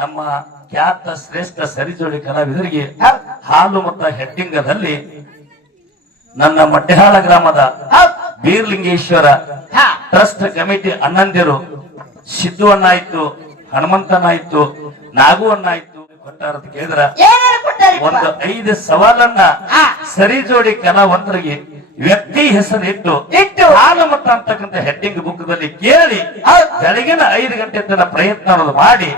ನಮ್ಮ ಖ್ಯಾತ ಶ್ರೇಷ್ಠ ಸರಿಜೋಡಿ ಕಲಾವಿದರಿಗೆ ಹಾಲು ಮತ್ತು ಹೆಡ್ಡಿಂಗದಲ್ಲಿ ನನ್ನ ಮಡ್ಡೆಹಾಳ ಗ್ರಾಮದ ಬೀರ್ಲಿಂಗೇಶ್ವರ ಟ್ರಸ್ಟ್ ಕಮಿಟಿ ಅಣ್ಣಂದಿರು ಸಿದ್ದು ಅಣ್ಣ ಆಯ್ತು, ಹನುಮಂತನ ಆಯ್ತು, ನಾಗು ಅಣ್ಣ ಆಯ್ತು ಕೊಟ್ಟಾರ ಕೇಳಿದ್ರ ಒಂದು 5 ಸವಾಲನ್ನ ಸರಿಜೋಡಿ ಕಲಾವಂತರಿಗೆ ವ್ಯಕ್ತಿ ಹೆಸರು ಇಟ್ಟು ಹಾಲು ಮತ ಅಂತಕ್ಕಂಥ ಹೆಡ್ಡಿಂಗ್ ಬುಕ್ದಲ್ಲಿ ಕೇಳಿ ಬೆಳಗಿನ 5 ಗಂಟೆ ತನ ಪ್ರಯತ್ನ ಮಾಡಿ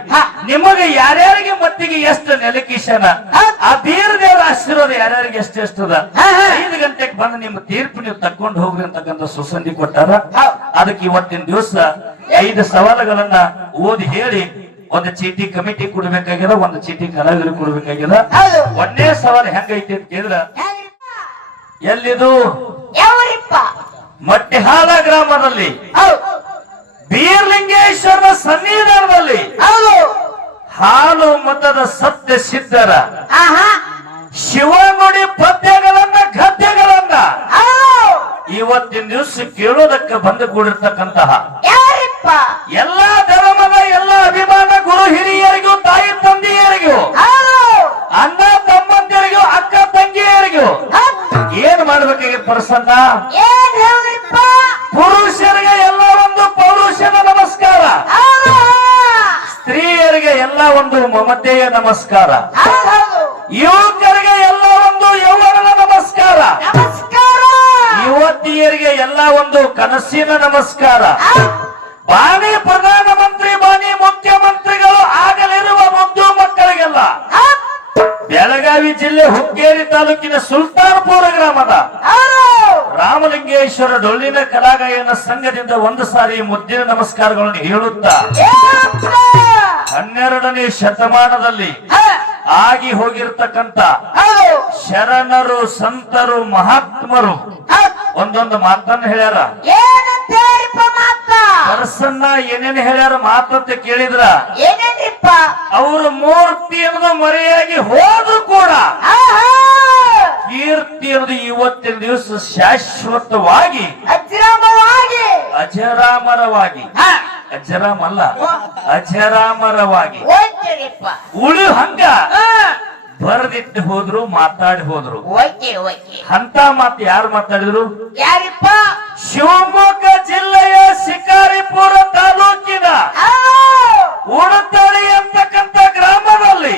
ನಿಮಗೆ ಯಾರ್ಯಾರಿಗೆ ಮತ್ತಿಗೆ ಎಷ್ಟು ನೆಲಕೀಶನ ಆ ಬೀರದೇವರ ಆಶೀರ್ವಾದ ಯಾರ್ಯಾರಿಗೆ ಎಷ್ಟೆಷ್ಟದ 5 ಗಂಟೆಗೆ ಬಂದು ನಿಮ್ಮ ತೀರ್ಪು ನೀವು ತಕೊಂಡು ಹೋಗ್ರಿ ಅಂತಕ್ಕಂಥ ಸುಸಂಧಿ ಕೊಟ್ಟಾರ. ಅದಕ್ಕೆ ಇವತ್ತಿನ ದಿವಸ 5 ಸವಾಲುಗಳನ್ನ ಓದಿ ಹೇಳಿ ಒಂದು ಚೀಟಿ ಕಮಿಟಿ ಕೊಡ್ಬೇಕಾಗ್ಯದ, ಒಂದು ಚೀಟಿ ಕಲಾವಿದರು ಕೊಡ್ಬೇಕಾಗ್ಯದ. ಒಂದೇ ಸವಾಲು ಹೆಂಗೈತಿ ಅಂತ ಕೇಳಿದ್ರ ಎಲ್ಲಿದು ಮಡ್ಡೆಹಾಳ ಗ್ರಾಮದಲ್ಲಿ ಬೀರ್ಲಿಂಗೇಶ್ವರನ ಸನ್ನಿಧಾನದಲ್ಲಿ ಹಾಲು ಮತದ ಸತ್ಯ ಸಿದ್ಧರ ಶಿವನುಡಿ ಪದ್ಯಗಳನ್ನ ಗದ್ಯಗಳನ್ನ ಇವತ್ತಿನ ದಿವಸ ಕೇಳೋದಕ್ಕೆ ಬಂದು ಕೂಡಿರ್ತಕ್ಕಂತಹ ಎಲ್ಲಾ ಧರ್ಮದ ಎಲ್ಲಾ ಅಭಿಮಾನ ಗುರು ಹಿರಿಯರಿಗೂ ತಾಯಿ ತಂದೆಯರಿಗೂ ಅಣ್ಣ ತಮ್ಮಂದಿರಿಗೂ ಅಕ್ಕ ತಂಗಿಯರಿಗೂ ಏನ್ ಮಾಡ್ಬೇಕಾಗಿತ್ತು ಪ್ರಸನ್ನ? ಪುರುಷರಿಗೆ ಎಲ್ಲ ಒಂದು ಪೌರುಷದ ನಮಸ್ಕಾರ, ಸ್ತ್ರೀಯರಿಗೆ ಎಲ್ಲ ಒಂದು ಮಮತೆಯ ನಮಸ್ಕಾರ, ಯುವಕರಿಗೆ ಎಲ್ಲ ಒಂದು ಯೌವನದ ನಮಸ್ಕಾರ, ಯುವತಿಯರಿಗೆ ಎಲ್ಲ ಒಂದು ಕನಸಿನ ನಮಸ್ಕಾರ. ಬಾಣಿ ಪ್ರಧಾನಮಂತ್ರಿ ಬಾಣಿ ಮುಖ್ಯಮಂತ್ರಿಗಳು ಆಗಲಿರುವ ಮುದ್ದು ಮಕ್ಕಳಿಗೆಲ್ಲ ಬೆಳಗಾವಿ ಜಿಲ್ಲೆ ಹುಕ್ಕೇರಿ ತಾಲೂಕಿನ ಸುಲ್ತಾನ್ಪುರ ಗ್ರಾಮದ ರಾಮಲಿಂಗೇಶ್ವರ ಡೊಳ್ಳಿನ ಕಲಾಗಾಯನ ಸಂಘದಿಂದ ಒಂದು ಸಾರಿ ಮುದ್ದಿನ ನಮಸ್ಕಾರಗಳನ್ನು ಹೇಳುತ್ತಾ 12ನೇ ಶತಮಾನದಲ್ಲಿ ಆಗಿ ಹೋಗಿರ್ತಕ್ಕಂಥ ಶರಣರು ಸಂತರು ಮಹಾತ್ಮರು ಒಂದೊಂದು ಮಾತನ್ನು ಹೇಳ್ಯಾರ. ಪರಸನ್ನ ಏನೇನು ಹೇಳ್ಯಾರ ಮಾತಂತ ಕೇಳಿದ್ರ ಅವರು ಮೂರ್ತಿ ಅನ್ನೋದು ಮರೆಯಾಗಿ ಹೋದ್ರು ಕೂಡ ಕೀರ್ತಿ ಅನ್ನೋದು ಇವತ್ತಿನ ದಿವಸ ಶಾಶ್ವತವಾಗಿ ಅಜರಾಮರವಾಗಿ ಅಜರಾಮಲ್ಲ ಅಜರಾಮರವಾಗಿ ಉಳಿ ಹಂಗ ಬರೆದಿಟ್ಟು ಹೋದ್ರು, ಮಾತಾಡಿ ಹೋದ್ರು. ಅಂತ ಮಾತು ಯಾರು ಮಾತಾಡಿದ್ರು? ಶಿವಮೊಗ್ಗ ಜಿಲ್ಲೆಯ ಶಿಕಾರಿಪುರ ತಾಲೂಕಿನ ಉಡತಳಿ ಅಂತಕ್ಕಂಥ ಗ್ರಾಮದಲ್ಲಿ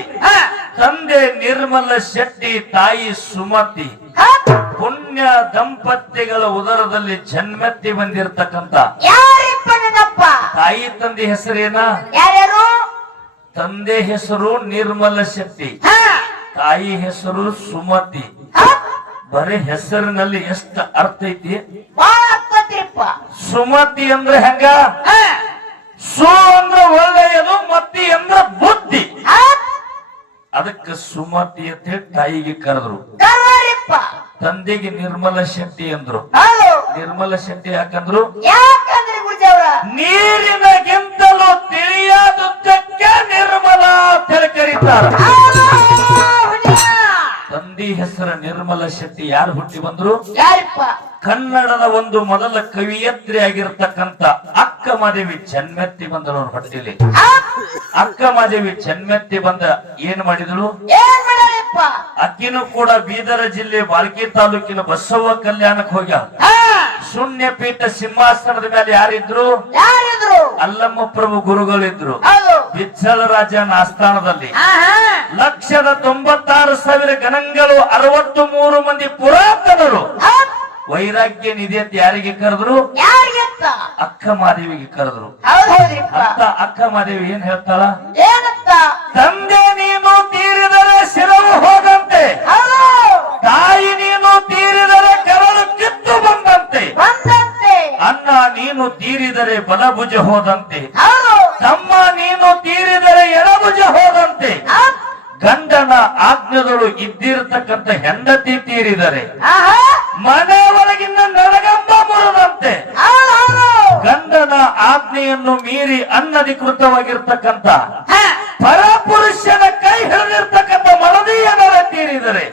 ತಂದೆ ನಿರ್ಮಲ ಶೆಟ್ಟಿ, ತಾಯಿ ಸುಮತಿ ಪುಣ್ಯ ದಂಪತಿಗಳ ಉದರದಲ್ಲಿ ಜನ್ಮೆತ್ತಿ ಬಂದಿರತಕ್ಕಂಥ ತಾಯಿ ತಂದೆ ಹೆಸರೇನ? ತಂದೆ ಹೆಸರು ನಿರ್ಮಲ ಶೆಟ್ಟಿ, ತಾಯಿ ಹೆಸರು ಸುಮತಿ. ಬರೀ ಹೆಸರಿನಲ್ಲಿ ಎಷ್ಟು ಅರ್ಥ ಐತಿ? ಸುಮತಿ ಅಂದ್ರೆ ಹೆಂಗ? ಸು ಅಂದ್ರೆ ಒಳ್ಳೆಯದು, ಮತಿ ಅಂದ್ರೆ ಬುದ್ಧಿ. ಅದಕ್ಕೆ ಸುಮತಿ ಅಂತ ಹೇಳಿ ತಾಯಿಗೆ ಕರೆದ್ರು. ತಂದೆಗೆ ನಿರ್ಮಲ ಶೆಟ್ಟಿ ಅಂದ್ರು. ನಿರ್ಮಲ ಶೆಟ್ಟಿ ಯಾಕಂದ್ರು? ನೀರಿನಗಿಂತಲೂ ತಿಳಿಯಾದುದಕ್ಕೆ ನಿರ್ಮಲ ಅಂತ ಹೇಳಿ ಕರೀತಾರೆ. ತಂದೆ ಹೆಸರ ನಿರ್ಮಲ ಶೆಟ್ಟಿ ಯಾರು ಹುಟ್ಟಿ ಬಂದ್ರು? ಕನ್ನಡದ ಒಂದು ಮೊದಲ ಕವಿಯತ್ರಿ ಆಗಿರ್ತಕ್ಕಂಥ ಅಕ್ಕ ಮಾದೇವಿ ಜನ್ಮೆತ್ತಿ ಬಂದರು ಅವ್ರ ಹೊಟ್ಟಿಲಿ. ಅಕ್ಕ ಮಾದೇವಿ ಜನ್ಮೆತ್ತಿ ಬಂದ ಏನ್ ಮಾಡಿದಳು? ಅಕ್ಕಿನೂ ಕೂಡ ಬೀದರ ಜಿಲ್ಲೆ ಬಾಲ್ಕಿ ತಾಲೂಕಿನ ಬಸವ ಕಲ್ಯಾಣಕ್ಕೆ ಹೋಗ್ಯ. ಶೂನ್ಯ ಪೀಠ ಸಿಂಹಾಸನದ ಮೇಲೆ ಯಾರಿದ್ರು? ಅಲ್ಲಮ್ಮ ಪ್ರಭು ಗುರುಗಳಿದ್ರು. ಬಿಚ್ಚಳ ರಾಜನ ಆಸ್ಥಾನದಲ್ಲಿ 1,96,000 ಗಣಗಳು, 63 ಮಂದಿ ಪುರಾತನರು ವೈರಾಗ್ಯ ನಿಧಿ ಅಂತ ಯಾರಿಗೆ ಕರೆದ್ರು? ಅಕ್ಕ ಮಾದೇವಿಗೆ ಕರೆದ್ರು. ಅಂತ ಅಕ್ಕ ಮಾದೇವಿ ಏನ್ ಹೇಳ್ತಾಳ? ತಂದೆ ನೀನು ತೀರಿದರೆ ಶಿರವು ಹೋದಂತೆ, ತಾಯಿ ನೀನು ತೀರಿದರೆ ಕರಳು ಕಿತ್ತು ಬಂದಂತೆ, ಅಣ್ಣ ನೀನು ತೀರಿದರೆ ಬಲಭುಜ ಹೋದಂತೆ, ತಮ್ಮ ನೀನು ತೀರಿದರೆ ಎಡಭುಜ ಹೋದಂತೆ, ಗಂಡನ ಆಜ್ಞೆಗಳು ಇದ್ದಿರತಕ್ಕಂಥ ಹೆಂಡತಿ ತೀರಿದರೆ ಮನೆ ಒಳಗಿನ ನಡಗಂಬ ಮುರಿದಂತೆ, ಗಂಡನ ಆಜ್ಞೆಯನ್ನು ಮೀರಿ ಅನಧಿಕೃತವಾಗಿರ್ತಕ್ಕಂಥ ಪರಪುರುಷನ ಕೈ ಹಿಡಿದಿರ್ತಕ್ಕಂಥ ಮಳದಿಯ ನರ ತೀರಿದರೆ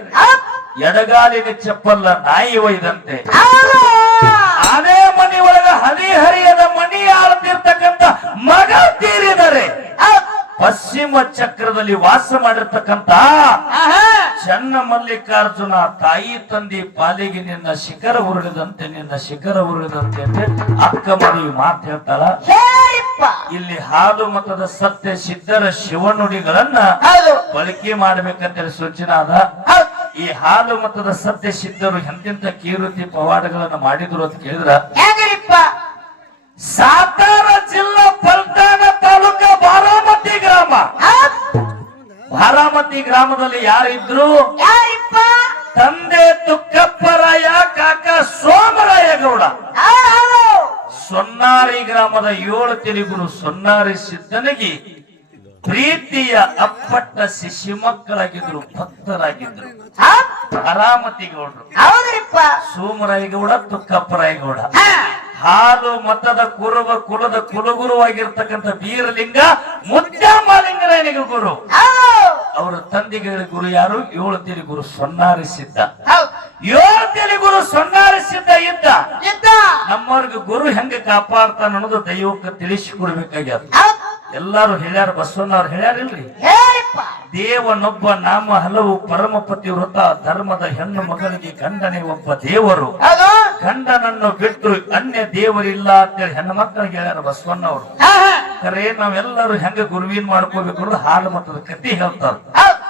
ಎಡಗಾಲಿನ ಚಪ್ಪಲ್ಲ ನಾಯಿ ಒಯ್ದಂತೆ, ಅದೇ ಮನೆ ಒಳಗ ಹರಿಹರಿಯದ ಮಣಿ ಆಳ್ತಿರ್ತಕ್ಕಂಥ ಮಗ ತೀರಿದರೆ ಪಶ್ಚಿಮ ಚಕ್ರದಲ್ಲಿ ವಾಸ ಮಾಡಿರ್ತಕ್ಕಂತ ಚನ್ನ ಮಲ್ಲಿಕಾರ್ಜುನ ತಾಯಿ ತಂದೆ ಪಾಲಿಗೆ ನಿನ್ನ ಶಿಖರ ಉರುಳಿದಂತೆ ನಿನ್ನ ಶಿಖರ ಉರುಳಿದಂತೆ ಅಂತ ಅಕ್ಕ ಮದುವೆ ಮಾತು ಹೇಳ್ತಾಳ. ಇಲ್ಲಿ ಹಾಲು ಮತದ ಸತ್ಯ ಸಿದ್ಧರ ಶಿವನುಡಿಗಳನ್ನ ಬಳಕೆ ಮಾಡ್ಬೇಕಂತೇಳಿ ಸೂಚನೆ ಅದ. ಈ ಹಾಲು ಮತದ ಸತ್ಯ ಸಿದ್ಧರು ಎಂತೆಂತ ಕೀರುತಿ ಪವಾಡಗಳನ್ನ ಮಾಡಿದ್ರು ಅಂತ ಕೇಳಿದ್ರ, ಸಾತಾರ ಜಿಲ್ಲಾ ಪಲ್ಟಾಣ ತಾಲೂಕ ಬಾರಾಮತಿ ಗ್ರಾಮ. ಬಾರಾಮತಿ ಗ್ರಾಮದಲ್ಲಿ ಯಾರಿದ್ರು? ತಂದೆ ತುಕ್ಕಪ್ಪರಾಯ, ಕಾಕ ಸೋಮರಾಯ ಗೌಡ. ಸೊನ್ನಾರಿ ಗ್ರಾಮದ 7 ತಿಳಿಗುರು ಸೊನ್ನಾರಿ ಸಿದ್ಧನಿಗೆ ಪ್ರೀತಿಯ ಅಪ್ಪಟ್ಟ ಶಿಶು ಮಕ್ಕಳಾಗಿದ್ರು, ಭಕ್ತರಾಗಿದ್ರು. ಬಾರಾಮತಿ ಗೌಡರು, ಸೋಮರಾಯ ಗೌಡ, ತುಕ್ಕಪ್ಪರಾಯ ಗೌಡ. ಹಾಲು ಮತದ ಕುಲದ ಕುಲಗುರುವಾಗಿರ್ತಕ್ಕಂಥ ಬೀರಲಿಂಗ ಮುದ್ದಮಾಲಿಂಗರಾಯನಿಗೆ ಗುರು. ಅವರ ತಂದೆಗಳ ಗುರು ಯಾರು? 7 ತಿಳಿಗುರು ಸೊನ್ನಾರಿ ಸಿದ್ಧ. 7 ತಿಳಿಗುರು ಸೊನ್ನಾರಿ ಸಿದ್ಧ ಇದ್ದ. ನಮ್ಮವ್ರಿಗೆ ಗುರು ಹೆಂಗ ಕಾಪಾಡ್ತಾನ ಅನ್ನೋದು ದೈವಕ್ಕೆ ತಿಳಿಸಿಕೊಡ್ಬೇಕಾಗ್ಯದ. ಎಲ್ಲಾರು ಹೇಳ್ಯಾರ, ಬಸವಣ್ಣವ್ರು ಹೇಳ್ಯಾರಿಲ್ರಿ, ದೇವನೊಬ್ಬ ನಾಮ ಹಲವು, ಪರಮಪತಿ ವ್ರತ, ಧರ್ಮದ ಹೆಣ್ಣು ಮಗಳಿಗೆ ಗಂಡನೇ ಒಬ್ಬ ದೇವರು, ಗಂಡನನ್ನು ಬಿಟ್ಟು ಅನ್ಯ ದೇವರಿಲ್ಲ ಅಂತೇಳಿ ಹೆಣ್ಣು ಮಕ್ಕಳಿಗೆ ಹೇಳ್ಯಾರ ಬಸವಣ್ಣವ್ರು. ಖರೆ ನಾವೆಲ್ಲರೂ ಹೆಂಗ ಗುರುವಿನ ಮಾಡ್ಕೋಬೇಕು ಅನ್ನೋದು ಹಾಲು ಮತದ ಕತಿ ಹೇಳ್ತಾರ.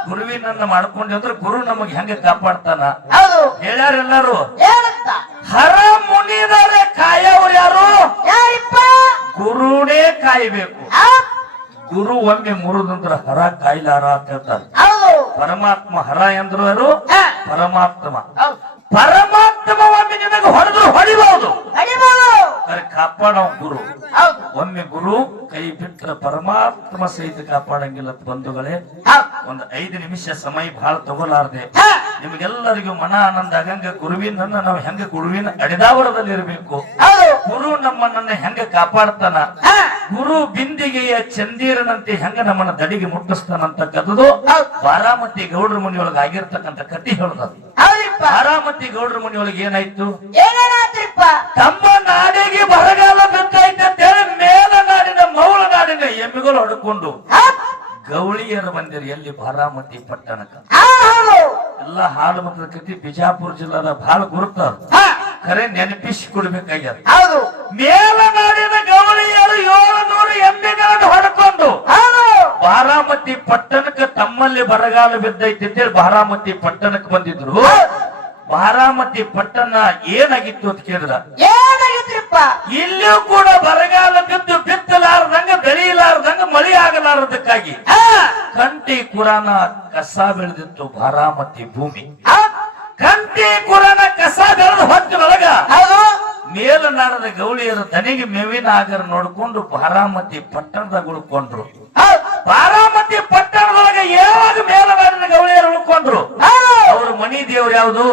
ಗುರುವಿನನ್ನ ಮಾಡ್ಕೊಂಡ್ವಿ ಅಂದ್ರೆ ಗುರು ನಮಗೆ ಹೆಂಗ ಕಾಪಾಡ್ತಾನ ಹೇಳ್ಯಾರ ಎಲ್ಲಾರು. ಹರ ಮುನಿದರೆ ಕಾಯವ್ರು ಯಾರು? ಗುರುನೇ ಕಾಯ್ಬೇಕು. ಗುರು ಒಮ್ಮೆ ಮುರಿದಂದ್ರ ಹರ ಕಾಯ್ಲಾರ ಅಂತ ಹೇಳ್ತಾರೆ. ಪರಮಾತ್ಮ ಹರ ಎಂದ್ರು ಯಾರು? ಪರಮಾತ್ಮ. ಪರಮಾತ್ಮ ಒಮ್ಮೆ ನಿನಗೆ ಹೊಡೆದ್ರು ಹೊಡಿಬಹುದು, ಕಾಪಾಡ ಗುರು. ಒಮ್ಮೆ ಗುರು ಕೈ ಬಿಟ್ಟರೆ ಪರಮಾತ್ಮ ಸಹಿತ ಕಾಪಾಡಂಗಿಲ್ಲ. ಬಂಧುಗಳೇ, ಒಂದು 5 ನಿಮಿಷ ಸಮಯ ಬಹಳ ತಗೋಲಾರ್ದೆ ನಿಮಗೆಲ್ಲರಿಗೂ ಮನ ಆನಂದ ಆಗಂಗ ಗುರುವಿನನ್ನ ನಾವು ಹೆಂಗ ಗುರುವಿನ ಅಡಿದಾವರದಲ್ಲಿ ಇರಬೇಕು, ಗುರು ನಮ್ಮನ್ನ ಹೆಂಗ ಕಾಪಾಡ್ತಾನ, ಗುರು ಬಿಂದಿಗೆಯ ಚಂದೀರನಂತೆ ಹೆಂಗ ನಮ್ಮನ್ನ ದಡಿಗೆ ಮುಟ್ಟಿಸ್ತಾನಂತಕ್ಕದ್ದು ಬಾರಾಮತಿ ಗೌಡ್ರ ಮನೆಯೊಳಗೆ ಆಗಿರ್ತಕ್ಕಂಥ ಕತಿ ಹೇಳೋದು. ಬಾರಾಮತಿ ಗೌಡ್ರ ಮನೆಯೊಳಗೆ ಏನಾಯ್ತು? ತಮ್ಮ ನಾಡಿಗೆ ಬರಗಾಲ ಬಿದ್ದಾಯ್ತು ಅಂತ ಹೇಳಿ ಮೇಲನಾಡಿನ ಮೌಳನಾಡಿನ ಎಮ್ಮೆಗಳು ಹೊಡ್ಕೊಂಡು ಗೌಳಿಯರು ಬಂದಿರು. ಎಲ್ಲಿ? ಬಾರಾಮತಿ ಪಟ್ಟಣಕ್ಕ. ಎಲ್ಲ ಹಾಲು ಮತದ ಕತಿ ಬಿಜಾಪುರ ಜಿಲ್ಲಾದ ಬಹಳ ಗುರುತ. ಖರೆ ನೆನಪಿಸಿಕೊಡ್ಬೇಕಾಗ್ಯದ. ಮೇಲನಾಡಿನ ಗೌಳಿಯರು 700 ಎಮ್ಮೆಗಳನ್ನು ಹೊಡ್ಕೊಂಡು ಬಾರಾಮತಿ ಪಟ್ಟಣಕ್ಕೆ ತಮ್ಮಲ್ಲಿ ಬರಗಾಲ ಬಿದ್ದೈತಿ ಅಂತೇಳಿ ಬಾರಾಮತಿ ಪಟ್ಟಣಕ್ಕೆ ಬಂದಿದ್ರು. ಬಾರಾಮತಿ ಪಟ್ಟಣ ಏನಾಗಿತ್ತು ಅಂತ ಕೇಳಿದ್ರ, ಇಲ್ಲಿಯೂ ಕೂಡ ಬರಗಾಲ ಬಿದ್ದು ಬಿತ್ತಲಾರದಂಗ ಬೆಳೆಯಲಾರದಂಗ ಮಳಿ ಆಗಲಾರದಕ್ಕಾಗಿ ಕಂಟಿ ಕುರಾನ ಕಸ ಬೆಳೆದಿತ್ತು ಬಾರಾಮತಿ ಭೂಮಿ. ಕಂಟಿ ಕುರಾನ ಕಸ ಬೆಳೆದು ಹೊತ್ತಿನೊಳಗ ಮೇಲನಾಡದ ಗೌಳಿಯರ ದನಿಗೆ ಮೇವಿನ ಆಗರ ನೋಡ್ಕೊಂಡು ಬಾರಾಮತಿ ಪಟ್ಟಣದಾಗ ಉಳ್ಕೊಂಡ್ರು. ಬಾರಾಮತಿ ಪಟ್ಟಣದೊಳಗೆ ಯಾವಾಗ ಮೇಲನಾಡಿನ ಗೌಳಿಯರು ಉಳ್ಕೊಂಡ್ರು, ಅವ್ರ ಮನಿ ದೇವ್ರು ಯಾವುದು?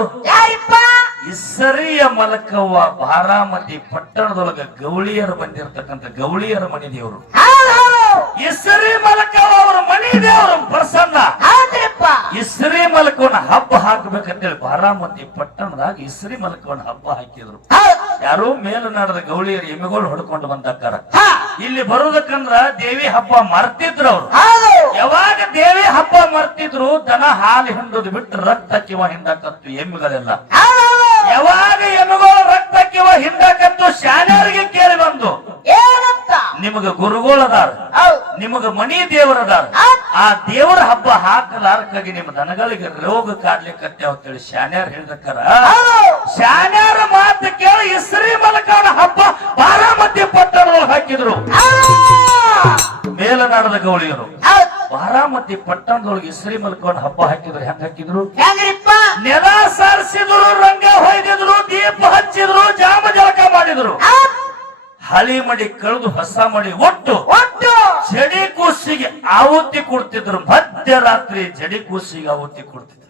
ಇಸರಿಯ ಮಲಕವ್ವ. ಬಾರಾಮತಿ ಪಟ್ಟಣದೊಳಗ ಗೌಳಿಯರು ಬಂದಿರತಕ್ಕಂಥ ಗೌಳಿಯರ ಮನಿ ದೇವರು ಇಸರಿ ಮಲಕವ್ವ. ಅವರ ಮನಿ ದೇವರು ಪ್ರಸನ್ನ. ಇಸ್ರಿ ಮಲಕವನ್ನ ಹಬ್ಬ ಹಾಕಬೇಕಂತೇಳಿ ಬಾರಾಮತಿ ಪಟ್ಟಣದಾಗ ಇಸ್ರಿ ಮಲಕವನ್ನ ಹಬ್ಬ ಹಾಕಿದ್ರು. ಯಾರು? ಮೇಲನಾಡದ ಗೌಳಿಯರು ಎಮ್ಮೆಗಳು ಹೊಡ್ಕೊಂಡು ಬಂದಾಕಾರ. ಇಲ್ಲಿ ಬರುವುದಕ್ಕಂದ್ರ ದೇವಿ ಹಬ್ಬ ಮರ್ತಿದ್ರು ಅವ್ರು. ಯಾವಾಗ ದೇವಿ ಹಬ್ಬ ಮರ್ತಿದ್ರು, ದನ ಹಾಲು ಹಿಂಡುದು ಬಿಟ್ಟು ರಕ್ತ ಕಿವ ಹಿಂದಾಕತ್ತು ಎಮ್ಮೆಗಳೆಲ್ಲ. ಯಾವಾಗ ಎಮ್ಮೆಗಳು ರಕ್ತ ಕಿವ ಹಿಂದಾಕತ್ತು ಶಾನ್ಯರಿಗೆ ಕೇಳಿ ಬಂದು, ನಿಮಗ ಗುರುಗಳದಾರ, ನಿಮಗ ಮನಿ ದೇವರದಾರ, ಆ ದೇವರ ಹಬ್ಬ ಹಾಕಲಾರಕ್ಕಾಗಿ ನಿಮ್ಮ ದನಗಳಿಗೆ ರೋಗ ಕಾಡ್ಲಿಕ್ಕೆ ಅಂತೇಳಿ ಶಾನ್ಯಾರ್ ಹೇಳ್ದಕ್ಕಾರ. ಶಾನ್ಯಾರ ಮಾತು ಕೇಳಿ ಇಸ್ರಿ ಮಲಕವನ ಹಬ್ಬ ಬಾರಾಮತಿ ಪಟ್ಟಣದೊಳಗೆ ಹಾಕಿದ್ರು. ಮೇಲನಾಡದ ಗೌಳಿಯರು ಬಾರಾಮತಿ ಪಟ್ಟಣದೊಳಗೆ ಇಸ್ರಿ ಮಲಕವನ ಹಬ್ಬ ಹಾಕಿದ್ರು. ಹೆಂಗ ಹಾಕಿದ್ರು? ನೆಲ ಸಾರಿಸಿದ್ರು, ರಂಗ ಹೊಯ್ದಿದ್ರು, ದೀಪ ಹಚ್ಚಿದ್ರು, ಜಾಮ ಜಳಕ ಮಾಡಿದ್ರು. ಹಳಿ ಮಡಿ ಕಳೆದು ಹೊಸ ಮಡಿ ಒಟ್ಟು ಜಡಿ ಕೂಸಿಗೆ ಆಹುತಿ ಕೊಡ್ತಿದ್ರು. ಮಧ್ಯರಾತ್ರಿ ಜಡಿ ಕೂಸಿಗೆ ಆಹುತಿ ಕೊಡ್ತಿದ್ರು.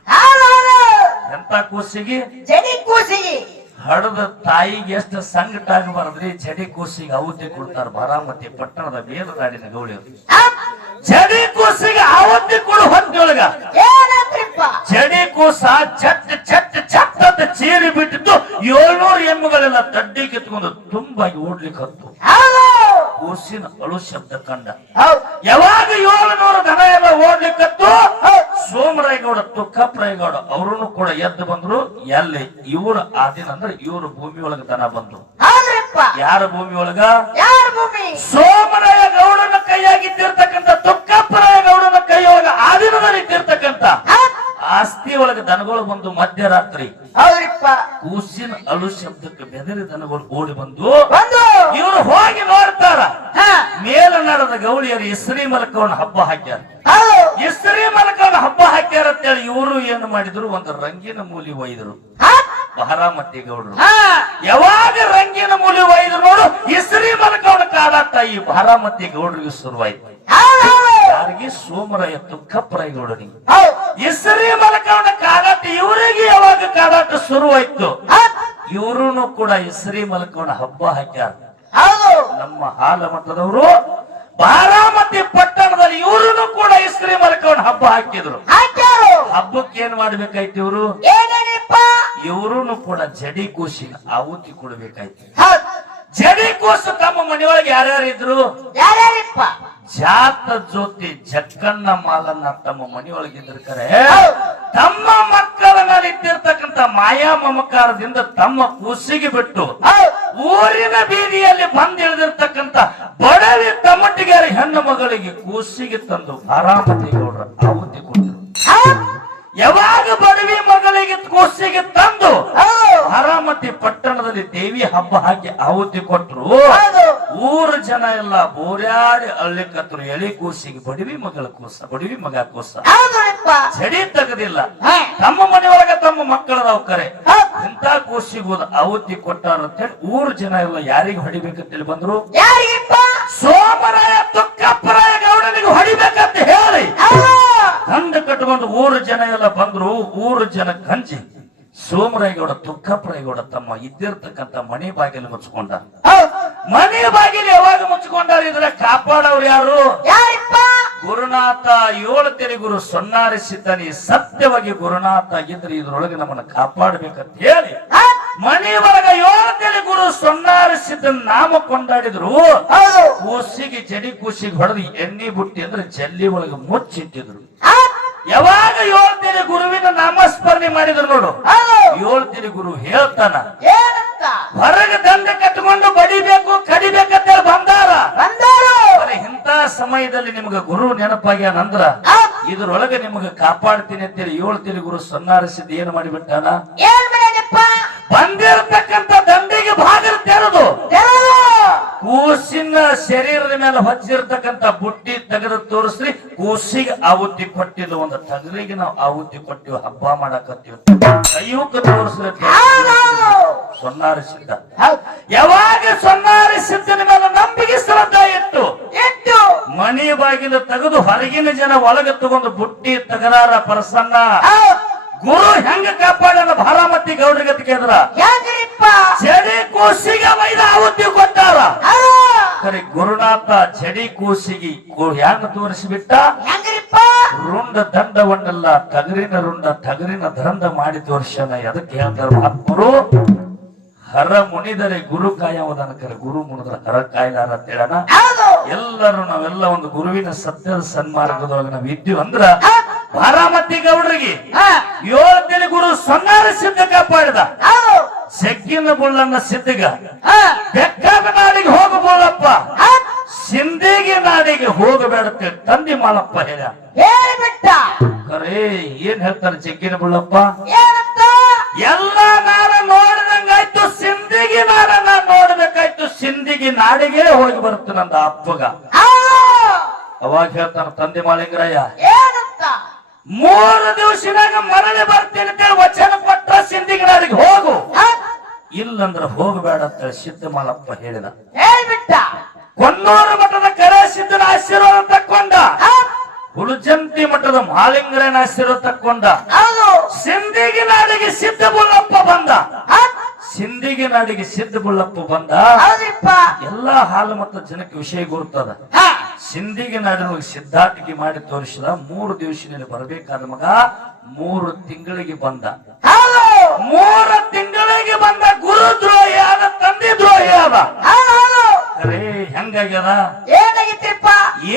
ಎಂತ ಕೂಸಿಗೆ? ಜಡಿ ಕೂಸಿಗೆ. ಹಡದ ತಾಯಿಗೆ ಎಷ್ಟು ಸಂಕಟ ಆಗಬಾರದ್ರಿ, ಜಡಿ ಕೂಸಿಗೆ ಆಹುತಿ ಕೊಡ್ತಾರ ಬಾರಾಮತಿ ಪಟ್ಟಣದ ಮೇಲನಾಡಿನ ಗೌಳಿಯರು. ಜಡಿ ಕೂಸಿಗೆ ಆಹುತಿ ಕೊಡು ಹೊತ್ತಿನೊಳಗ ಜಡಿ ಕೂಸ ಚಟ್ ಚಟ್ ಚಟ್ ಅಂತ ಚೀರಿ ಬಿಟ್ಟಿದ್ದು 700 ಎಮ್ಮೆಗಳೆಲ್ಲ ತಡ್ಡಿ ಕಿತ್ಕೊಂಡು ತುಂಬಾಗಿ ಓಡ್ಲಿಕ್ಕೆ ಹತ್ತು. ಕೂಸಿನ ಅಳು ಶಬ್ದ ಕಂಡ. ಹೌದು. ಯಾವಾಗ 700 ದನ ಎಲ್ಲ ಓಡ್ಲಿಕ್ಕತ್ತು ಸೋಮರಾಯಗೌಡ ತುಕ್ಕಪ್ಪರಾಯಗೌಡ ಅವರನ್ನು ಕೂಡ ಎದ್ದು ಬಂದ್ರು. ಎಲ್ಲಿ ಇವ್ರ ಆದಿನ ಅಂದ್ರೆ ಇವ್ರ ಭೂಮಿ ಒಳಗ ದನ ಬಂದು. ಹೌದ್ರಿಪ್ಪ. ಯಾರ ಭೂಮಿ ಒಳಗ? ಯಾರ ಭೂಮಿ? ಸೋಮರಾಯ ಗೌಡನ ಕೈಯಾಗಿದ್ದಿರ್ತಕ್ಕಂಥ ತುಕ್ಕಪ್ಪರಾಯ ಗೌಡನ ಕೈಯೊಳಗ ಆದಿನದಲ್ಲಿ ಇದ್ದಿರ್ತಕ್ಕಂಥ ಆಸ್ತಿ ಒಳಗೆ ದನಗಳು ಬಂದು ಮಧ್ಯರಾತ್ರಿ. ಹೌದ್ರಿಪ್ಪ. ಕೂಸಿನ ಅಳು ಶಬ್ದಕ್ಕೆ ಬೆದರಿ ದನಗಳು ಓಡಿ ಬಂದು ಬಂದು ಇವರು ಹೋಗಿ ನೋಡ್ತಾರ. ಹಾ. ಮೇಲ ನಡೆದ ಗೌಳಿಯರು ಇಸ್ರಿ ಮಲಕವನ್ನ ಹಬ್ಬ ಹಾಕ್ಯಾರ. ಹೌದು. ಇಸ್ರಿ ಮಲಕವನ್ನ ಹಬ್ಬ ಹಾಕ್ಯಾರ ಅಂತೇಳಿ ಇವರು ಏನು ಮಾಡಿದ್ರು, ಒಂದು ರಂಗಿನ ಮೂಲಿ ಒಯ್ದರು ಹಾ. ಬಹರಾಮತಿ ಗೌಡರು. ಹಾ. ಯಾವಾಗ ರಂಗಿನ ಮೂಲಿ ಒಯ್ದ್ರು ನೋಡು, ಇಸ್ರಿ ಮಲಕವನ್ನ ಕಾದಾಟ ಈ ಬಹರಾಮತಿ ಗೌಡರಿಗೆ ಶುರುವಾಯ್ತು. ಹೌದು. ಯಾರಿಗೆ? ಸೋಮರಾಯ ತುಕ್ಕಪ್ಪರಾಯ ಗೌಡನಿಗೆ. ಹೌದು. ಇಸ್ರಿ ಮಲಕವನ್ನ ಕಾದಾಟ ಇವರಿಗೆ ಯಾವಾಗ ಕಾದಾಟ ಶುರುವಾಯ್ತು, ಹಾ. ಇವರು ಕೂಡ ಇಸ್ರಿ ಮಲಕವನ್ನ ಹಬ್ಬ ಹಾಕ್ಯಾರ. ಹೌದು. ನಮ್ಮ ಹಾಲ ಮಠದವರು ಬಾರಾಮತಿ ಪಟ್ಟಣದಲ್ಲಿ ಇವರು ಕೂಡ ಇಸ್ರಿ ಮಲಕವನ್ನ ಹಬ್ಬ ಹಾಕಿದ್ರು. ಹಾಕ್ಯಾರು. ಹಬ್ಬಕ್ಕೆ ಏನ್ ಮಾಡ್ಬೇಕಾಯ್ತು ಇವರು? ಏನೇನಿಪ್ಪ? ಇವರು ಕೂಡ ಜಡಿ ಕೂಸಿನ ಆಹುತಿ ಕೊಡ್ಬೇಕಾಯ್ತು. ಹೌದು. ಜಡಿ ಕೂಸು ತಮ್ಮ ಮನೆಯೊಳಗೆ ಯಾರ್ಯಾರು ಇದ್ರು? ಯಾರ್ಯಾರಿಪ್ಪ? ಜಾತ ಜ್ಯೋತಿ ಜಕ್ಕಣ್ಣ ಮಾಲನ್ನ ತಮ್ಮ ಮನೆಯೊಳಗಿದ್ರು. ಕರೆ ಹೌದು. ತಮ್ಮ ಮಕ್ಕಳ ಮೇಲೆ ಇದ್ದಿರ್ತಕ್ಕಂಥ ಮಾಯಾ ಮಮಕಾರದಿಂದ ತಮ್ಮ ಕೂಸಿಗೆ ಬಿಟ್ಟು ಹೌದು. ಊರಿನ ಬೀದಿಯಲ್ಲಿ ಬಂದು ಇಳಿದಿರ್ತಕ್ಕಂಥ ಬಡವಿ ತಮ್ಮಟ್ಟಿಗಾರ ಹೆಣ್ಣು ಮಗಳಿಗೆ ಕೂಸಿಗೆ ತಂದು ಬಾರಾಮತಿ ಗೌಡ್ರ ಆಹುತಿ ಕೊಟ್ಟರು. ಹೌದು. ಯಾವಾಗ ಬಡವಿ ಮಗಳಿಗೆ ಕೂಸಿಗೆ ತಂದು ಹೌದು. ಬಾರಾಮತಿ ಪಟ್ಟಣದಲ್ಲಿ ದೇವಿ ಹಬ್ಬ ಹಾಕಿ ಆಹುತಿ ಕೊಟ್ಟರು. ಹೌದು. ಊರ ಜನ ಎಲ್ಲ ಬೋರ್ಯಾಡಿ ಅಳ್ಳಿಕತ್ರು. ಎಳಿ ಕೂಸಿಗೆ ಬಡವಿ ಮಗಳ ಕೂಸ, ಬಡವಿ ಮಗ ಕೂಸ. ಹೌದ್ರಿಪ್ಪ. ಚಡಿ ತೆಗದಿಲ್ಲ. ಹಾ. ತಮ್ಮ ಮನೆಯೊಳಗ ತಮ್ಮ ಮಕ್ಕಳದಾವ್. ಕರೆ ಹೌದು. ಇಂಥ ಕೂಸಿಗೆ ಆಹುತಿ ಕೊಟ್ಟಾರ ಅಂತೇಳಿ ಊರ ಜನ ಎಲ್ಲ ಯಾರಿಗೆ ಹೊಡಿಬೇಕಂತೇಳಿ ಬಂದ್ರು? ಯಾರಿಗಿಪ್ಪ? ಸೋಮರಾಯ ತುಕ್ಕಪ್ಪರಾಯ ಗೌಡನಿಗೆ ಹೊಡಿಬೇಕಂತ ಹೇಳಿ ಹೌದು. ದಂಡ ಕಟ್ಕೊಂಡು ಊರ ಜನ ಎಲ್ಲ ಬಂದ್ರು. ಊರ ಜನ ಗಂಜಿ ಸೋಮರಾಯ ಗೌಡ ತುಕ್ಕಪ್ಪರಾಯ ಗೌಡ ತಮ್ಮ ಇದ್ದಿರ್ತಕ್ಕಂಥ ಮನೆ ಬಾಗಿಲು ಮುಚ್ಕೊಂಡ. ಹೌದು. ಮನೆ ಬಾಗಿಲು ಯಾವಾಗ ಮುಚ್ಕೊಂಡಾರ ಇದ್ರ ಕಾಪಾಡವ್ರು ಯಾರು? ಯಾರಿಪ್ಪ? ಗುರುನಾಥ 7 ತೆರಿಗುರು ಸೊನ್ನಾರಿಸಿದ್ದಾನೆ. ಸತ್ಯವಾಗಿ ಗುರುನಾಥ ಆಗಿದ್ರೆ ಇದ್ರೊಳಗೆ ನಮ್ಮನ್ನ ಕಾಪಾಡಬೇಕಂತ ಹೇಳಿ ಹಾ. ಮನೆ ಒಳಗ 7 ತೆರಿಗುರು ಸೊನ್ನಾರಿಸಿದ್ದ ನಾಮ ಕೊಂಡಾಡಿದ್ರು. ಹೌದು. ಕೂಸಿಗೆ ಜಡಿ ಕೂಸಿಗೆ ಹೊಡೆದು ಎಣ್ಣೆ ಬುಟ್ಟಿ ಅಂದ್ರೆ ಜಲ್ಲಿ ಒಳಗೆ ಮುಚ್ಚಿಟ್ಟಿದ್ರು. ಹಾ. ಯಾವಾಗ 7 ತೆರಿ ಗುರುವಿನ ನಾಮಸ್ಮರಣೆ ಮಾಡಿದ್ರು ನೋಡು, ಹೌದು. 7 ತೆರಿ ಗುರು ಹೇಳ್ತಾನ, ಏನಂತ? ಹೊರಗೆ ದಂಡ ಕಟ್ಕೊಂಡು ಬಡಿಬೇಕು ಕಡಿಬೇಕಂತ ಬಂದಾರ. ಬಂದರು. ಇಂಥ ಸಮಯದಲ್ಲಿ ನಿಮ್ಗೆ ಗುರು ನೆನಪಾಗ್ಯಾನಂದ್ರ ಇದ್ರೊಳಗೆ ನಿಮ್ಗೆ ಕಾಪಾಡ್ತೀನಿ ಅಂತೇಳಿ 7 ತೆರಿ ಗುರು ಸನ್ನಾರಿಸಿದ್ದು ಏನು ಮಾಡಿಬಿಟ್ಟಾನ? ಏನ್ ಮಾಡ್ಯಾನಪ್ಪ? ಬಂದಿರತಕ್ಕಂತ ದಂಡಿಗೆ ಭಾಗರ ತೆರೆದು ತೆರೆದು ಕೂಸಿನ ಶರೀರದ ಮೇಲೆ ಹೊಚ್ಚಿರ್ತಕ್ಕಂಥ ಬುಟ್ಟಿ ತೆಗೆದು ತೋರಿಸ್ರಿ. ಕೂಸಿಗೆ ಆಹುತಿ ಕೊಟ್ಟಿದ್ದು ಒಂದು ಟಗರಿಗೆ ನಾವು ಆಹುತಿ ಕೊಟ್ಟಿವಿ, ಹಬ್ಬ ಮಾಡಕತ್ತೀವಿ. ಕೈಯುಕ ತೋರಿಸ್ರಿ ಸೊನ್ನಾರಿಸಿದ್ದ. ಯಾವಾಗ ಸೊನ್ನಾರಿಸಿದ್ದನ ಮೇಲೆ ನಂಬಿಕೆ ಶ್ರದ್ಧಾ ಇಟ್ಟು ಮನಿ ಬಾಗಿಲು ತೆಗೆದು ಹೊರಗಿನ ಜನ ಒಳಗೆ ತಗೊಂಡು ಬುಟ್ಟಿ ತೆಗದಾರ. ಪ್ರಸನ್ನ ಗುರು ಹೆಂಗ ಕಾಪಾಡಲ್ಲ ಬಾರಾಮತಿ ಗೌಡ್ರಿಗೆ ಕೇಳಿದ್ರ ಜಡಿ ಕೂಸಿಗೆ ವೈದ ಆಹುತಿ ಕೊಟ್ಟಾರ. ಕರೆ ಗುರುನಾಥ ಜಡಿ ಕೂಸಿಗೆ ಹೆಂಗ ತೋರಿಸಿಬಿಟ್ಟ? ರುಂಡ ದಂಡವನ್ನೆಲ್ಲ ಟಗರಿನ ರುಂಡ ಟಗರಿನ ದಂಡ ಮಾಡಿ ತೋರಿಸ್ಯಾನ. ಅದಕ್ಕೆ ಹೇಳ್ತಾರೆ ಮಹಾತ್ಮರು, ಹರ ಮುನಿದರೆ ಗುರು ಕಾಯುವುದನ್ನ. ಕರೆ ಗುರು ಮುನಿದ್ರೆ ಹರ ಕಾಯ್ದಾರ ಅಂತ ಹೇಳೋಣ. ಎಲ್ಲರೂ ನಾವೆಲ್ಲ ಒಂದು ಗುರುವಿನ ಸತ್ಯದ ಸನ್ಮಾರ್ಗದೊಳಗೆ ನಾವು ಇದ್ದೀವಿ ಅಂದ್ರ ಬಾರಾಮತಿ ಗೌಡ್ರಿಗೆ 7 ತೆರಿ ಗುರು ಸೊನ್ನಾರಿ ಸಿದ್ಧ ಕಾಪಾಡಿದ. ಸೆಗ್ಗಿನ ಬುಳ್ಳನ್ನ ಸಿದ್ಧಿಗ ಬೆಕ್ಕದ ನಾಡಿಗೆ ಹೋಗಬೋದಪ್ಪ, ಸಿಂಧಿಗೆ ನಾಡಿಗೆ ಹೋಗಬೇಡತ್ತೆ ತಂದಿ ಮಾಲಪ್ಪ ಹೇಳ. ಕರೇ ಏನ್ ಹೇಳ್ತಾರೆ ಜಗ್ಗಿನ ಬುಳ್ಳಪ್ಪ? ಎಲ್ಲ ನಾಡ ನೋಡಿದಂಗಾಯ್ತು, ಸಿಂಧಿಗೆ ನಾಡ ನಾನ್ ನೋಡ್ಬೇಕಾಯ್ತು, ಸಿಂಧಿಗೆ ನಾಡಿಗೆ ಹೋಗಿ ಬರುತ್ತೆ ನಂದ ಅಪ್ಪಗ. ಅವಾಗ ಹೇಳ್ತಾನ ತಂದೆ ಮಾಳಿಂಗರಾಯ, 3 ದಿವಸನಾಗ ಮರಳಿ ಬರ್ತೀನಿ ಅಂತೇಳಿ ವಚನ ಕೊಟ್ಟ ಸಿಂಧಿಗೆ ನಾಡಿಗೆ ಹೋಗು, ಇಲ್ಲಂದ್ರ ಹೋಗಬೇಡ ಅಂತ ಸಿದ್ಧ ಮಾಲಪ್ಪ ಹೇಳಿದ. ಕೊನ್ನೂರು ಮಠದ ಕರೆ ಸಿದ್ಧನ ಆಶೀರ್ವಾದ ತಕ್ಕೊಂಡ, ಹುಲಜಂತಿ ಮಠದ ಮಾಲಿಂಗರನ ಆಶೀರ್ವಾದ ತಕ್ಕೊಂಡ, ಸಿಂಧಿಗೆ ನಾಡಿಗೆ ಸಿದ್ಧ ಬುಳ್ಳಪ್ಪ ಬಂದ. ಸಿಂಧಿಗೆ ನಾಡಿಗೆ ಸಿದ್ಧ ಬುಳ್ಳಪ್ಪ ಬಂದ. ಎಲ್ಲಾ ಹಾಲು ಮತ್ತು ಜನಕ್ಕೆ ವಿಷಯ ಗುರುತದ. ಸಿಂಧಿಗೆ ನಾಡಿನ ಸಿದ್ಧಾಟಿಕೆ ಮಾಡಿ ತೋರಿಸಿದ. 3 ದಿವಸದಲ್ಲಿ ಬರಬೇಕಾದ ಮಗ 3 ತಿಂಗಳಿಗೆ ಬಂದ. 3 ತಿಂಗಳಿಗೆ ಬಂದ. ಗುರು ದ್ರೋಹಿ ಆದ, ತಂದೆ ದ್ರೋಹಿ ಆದ. ಖರೆ ಹೆಂಗಾಗ್ಯದ ಏನಾಗಿತ್ರಿಪ್ಪ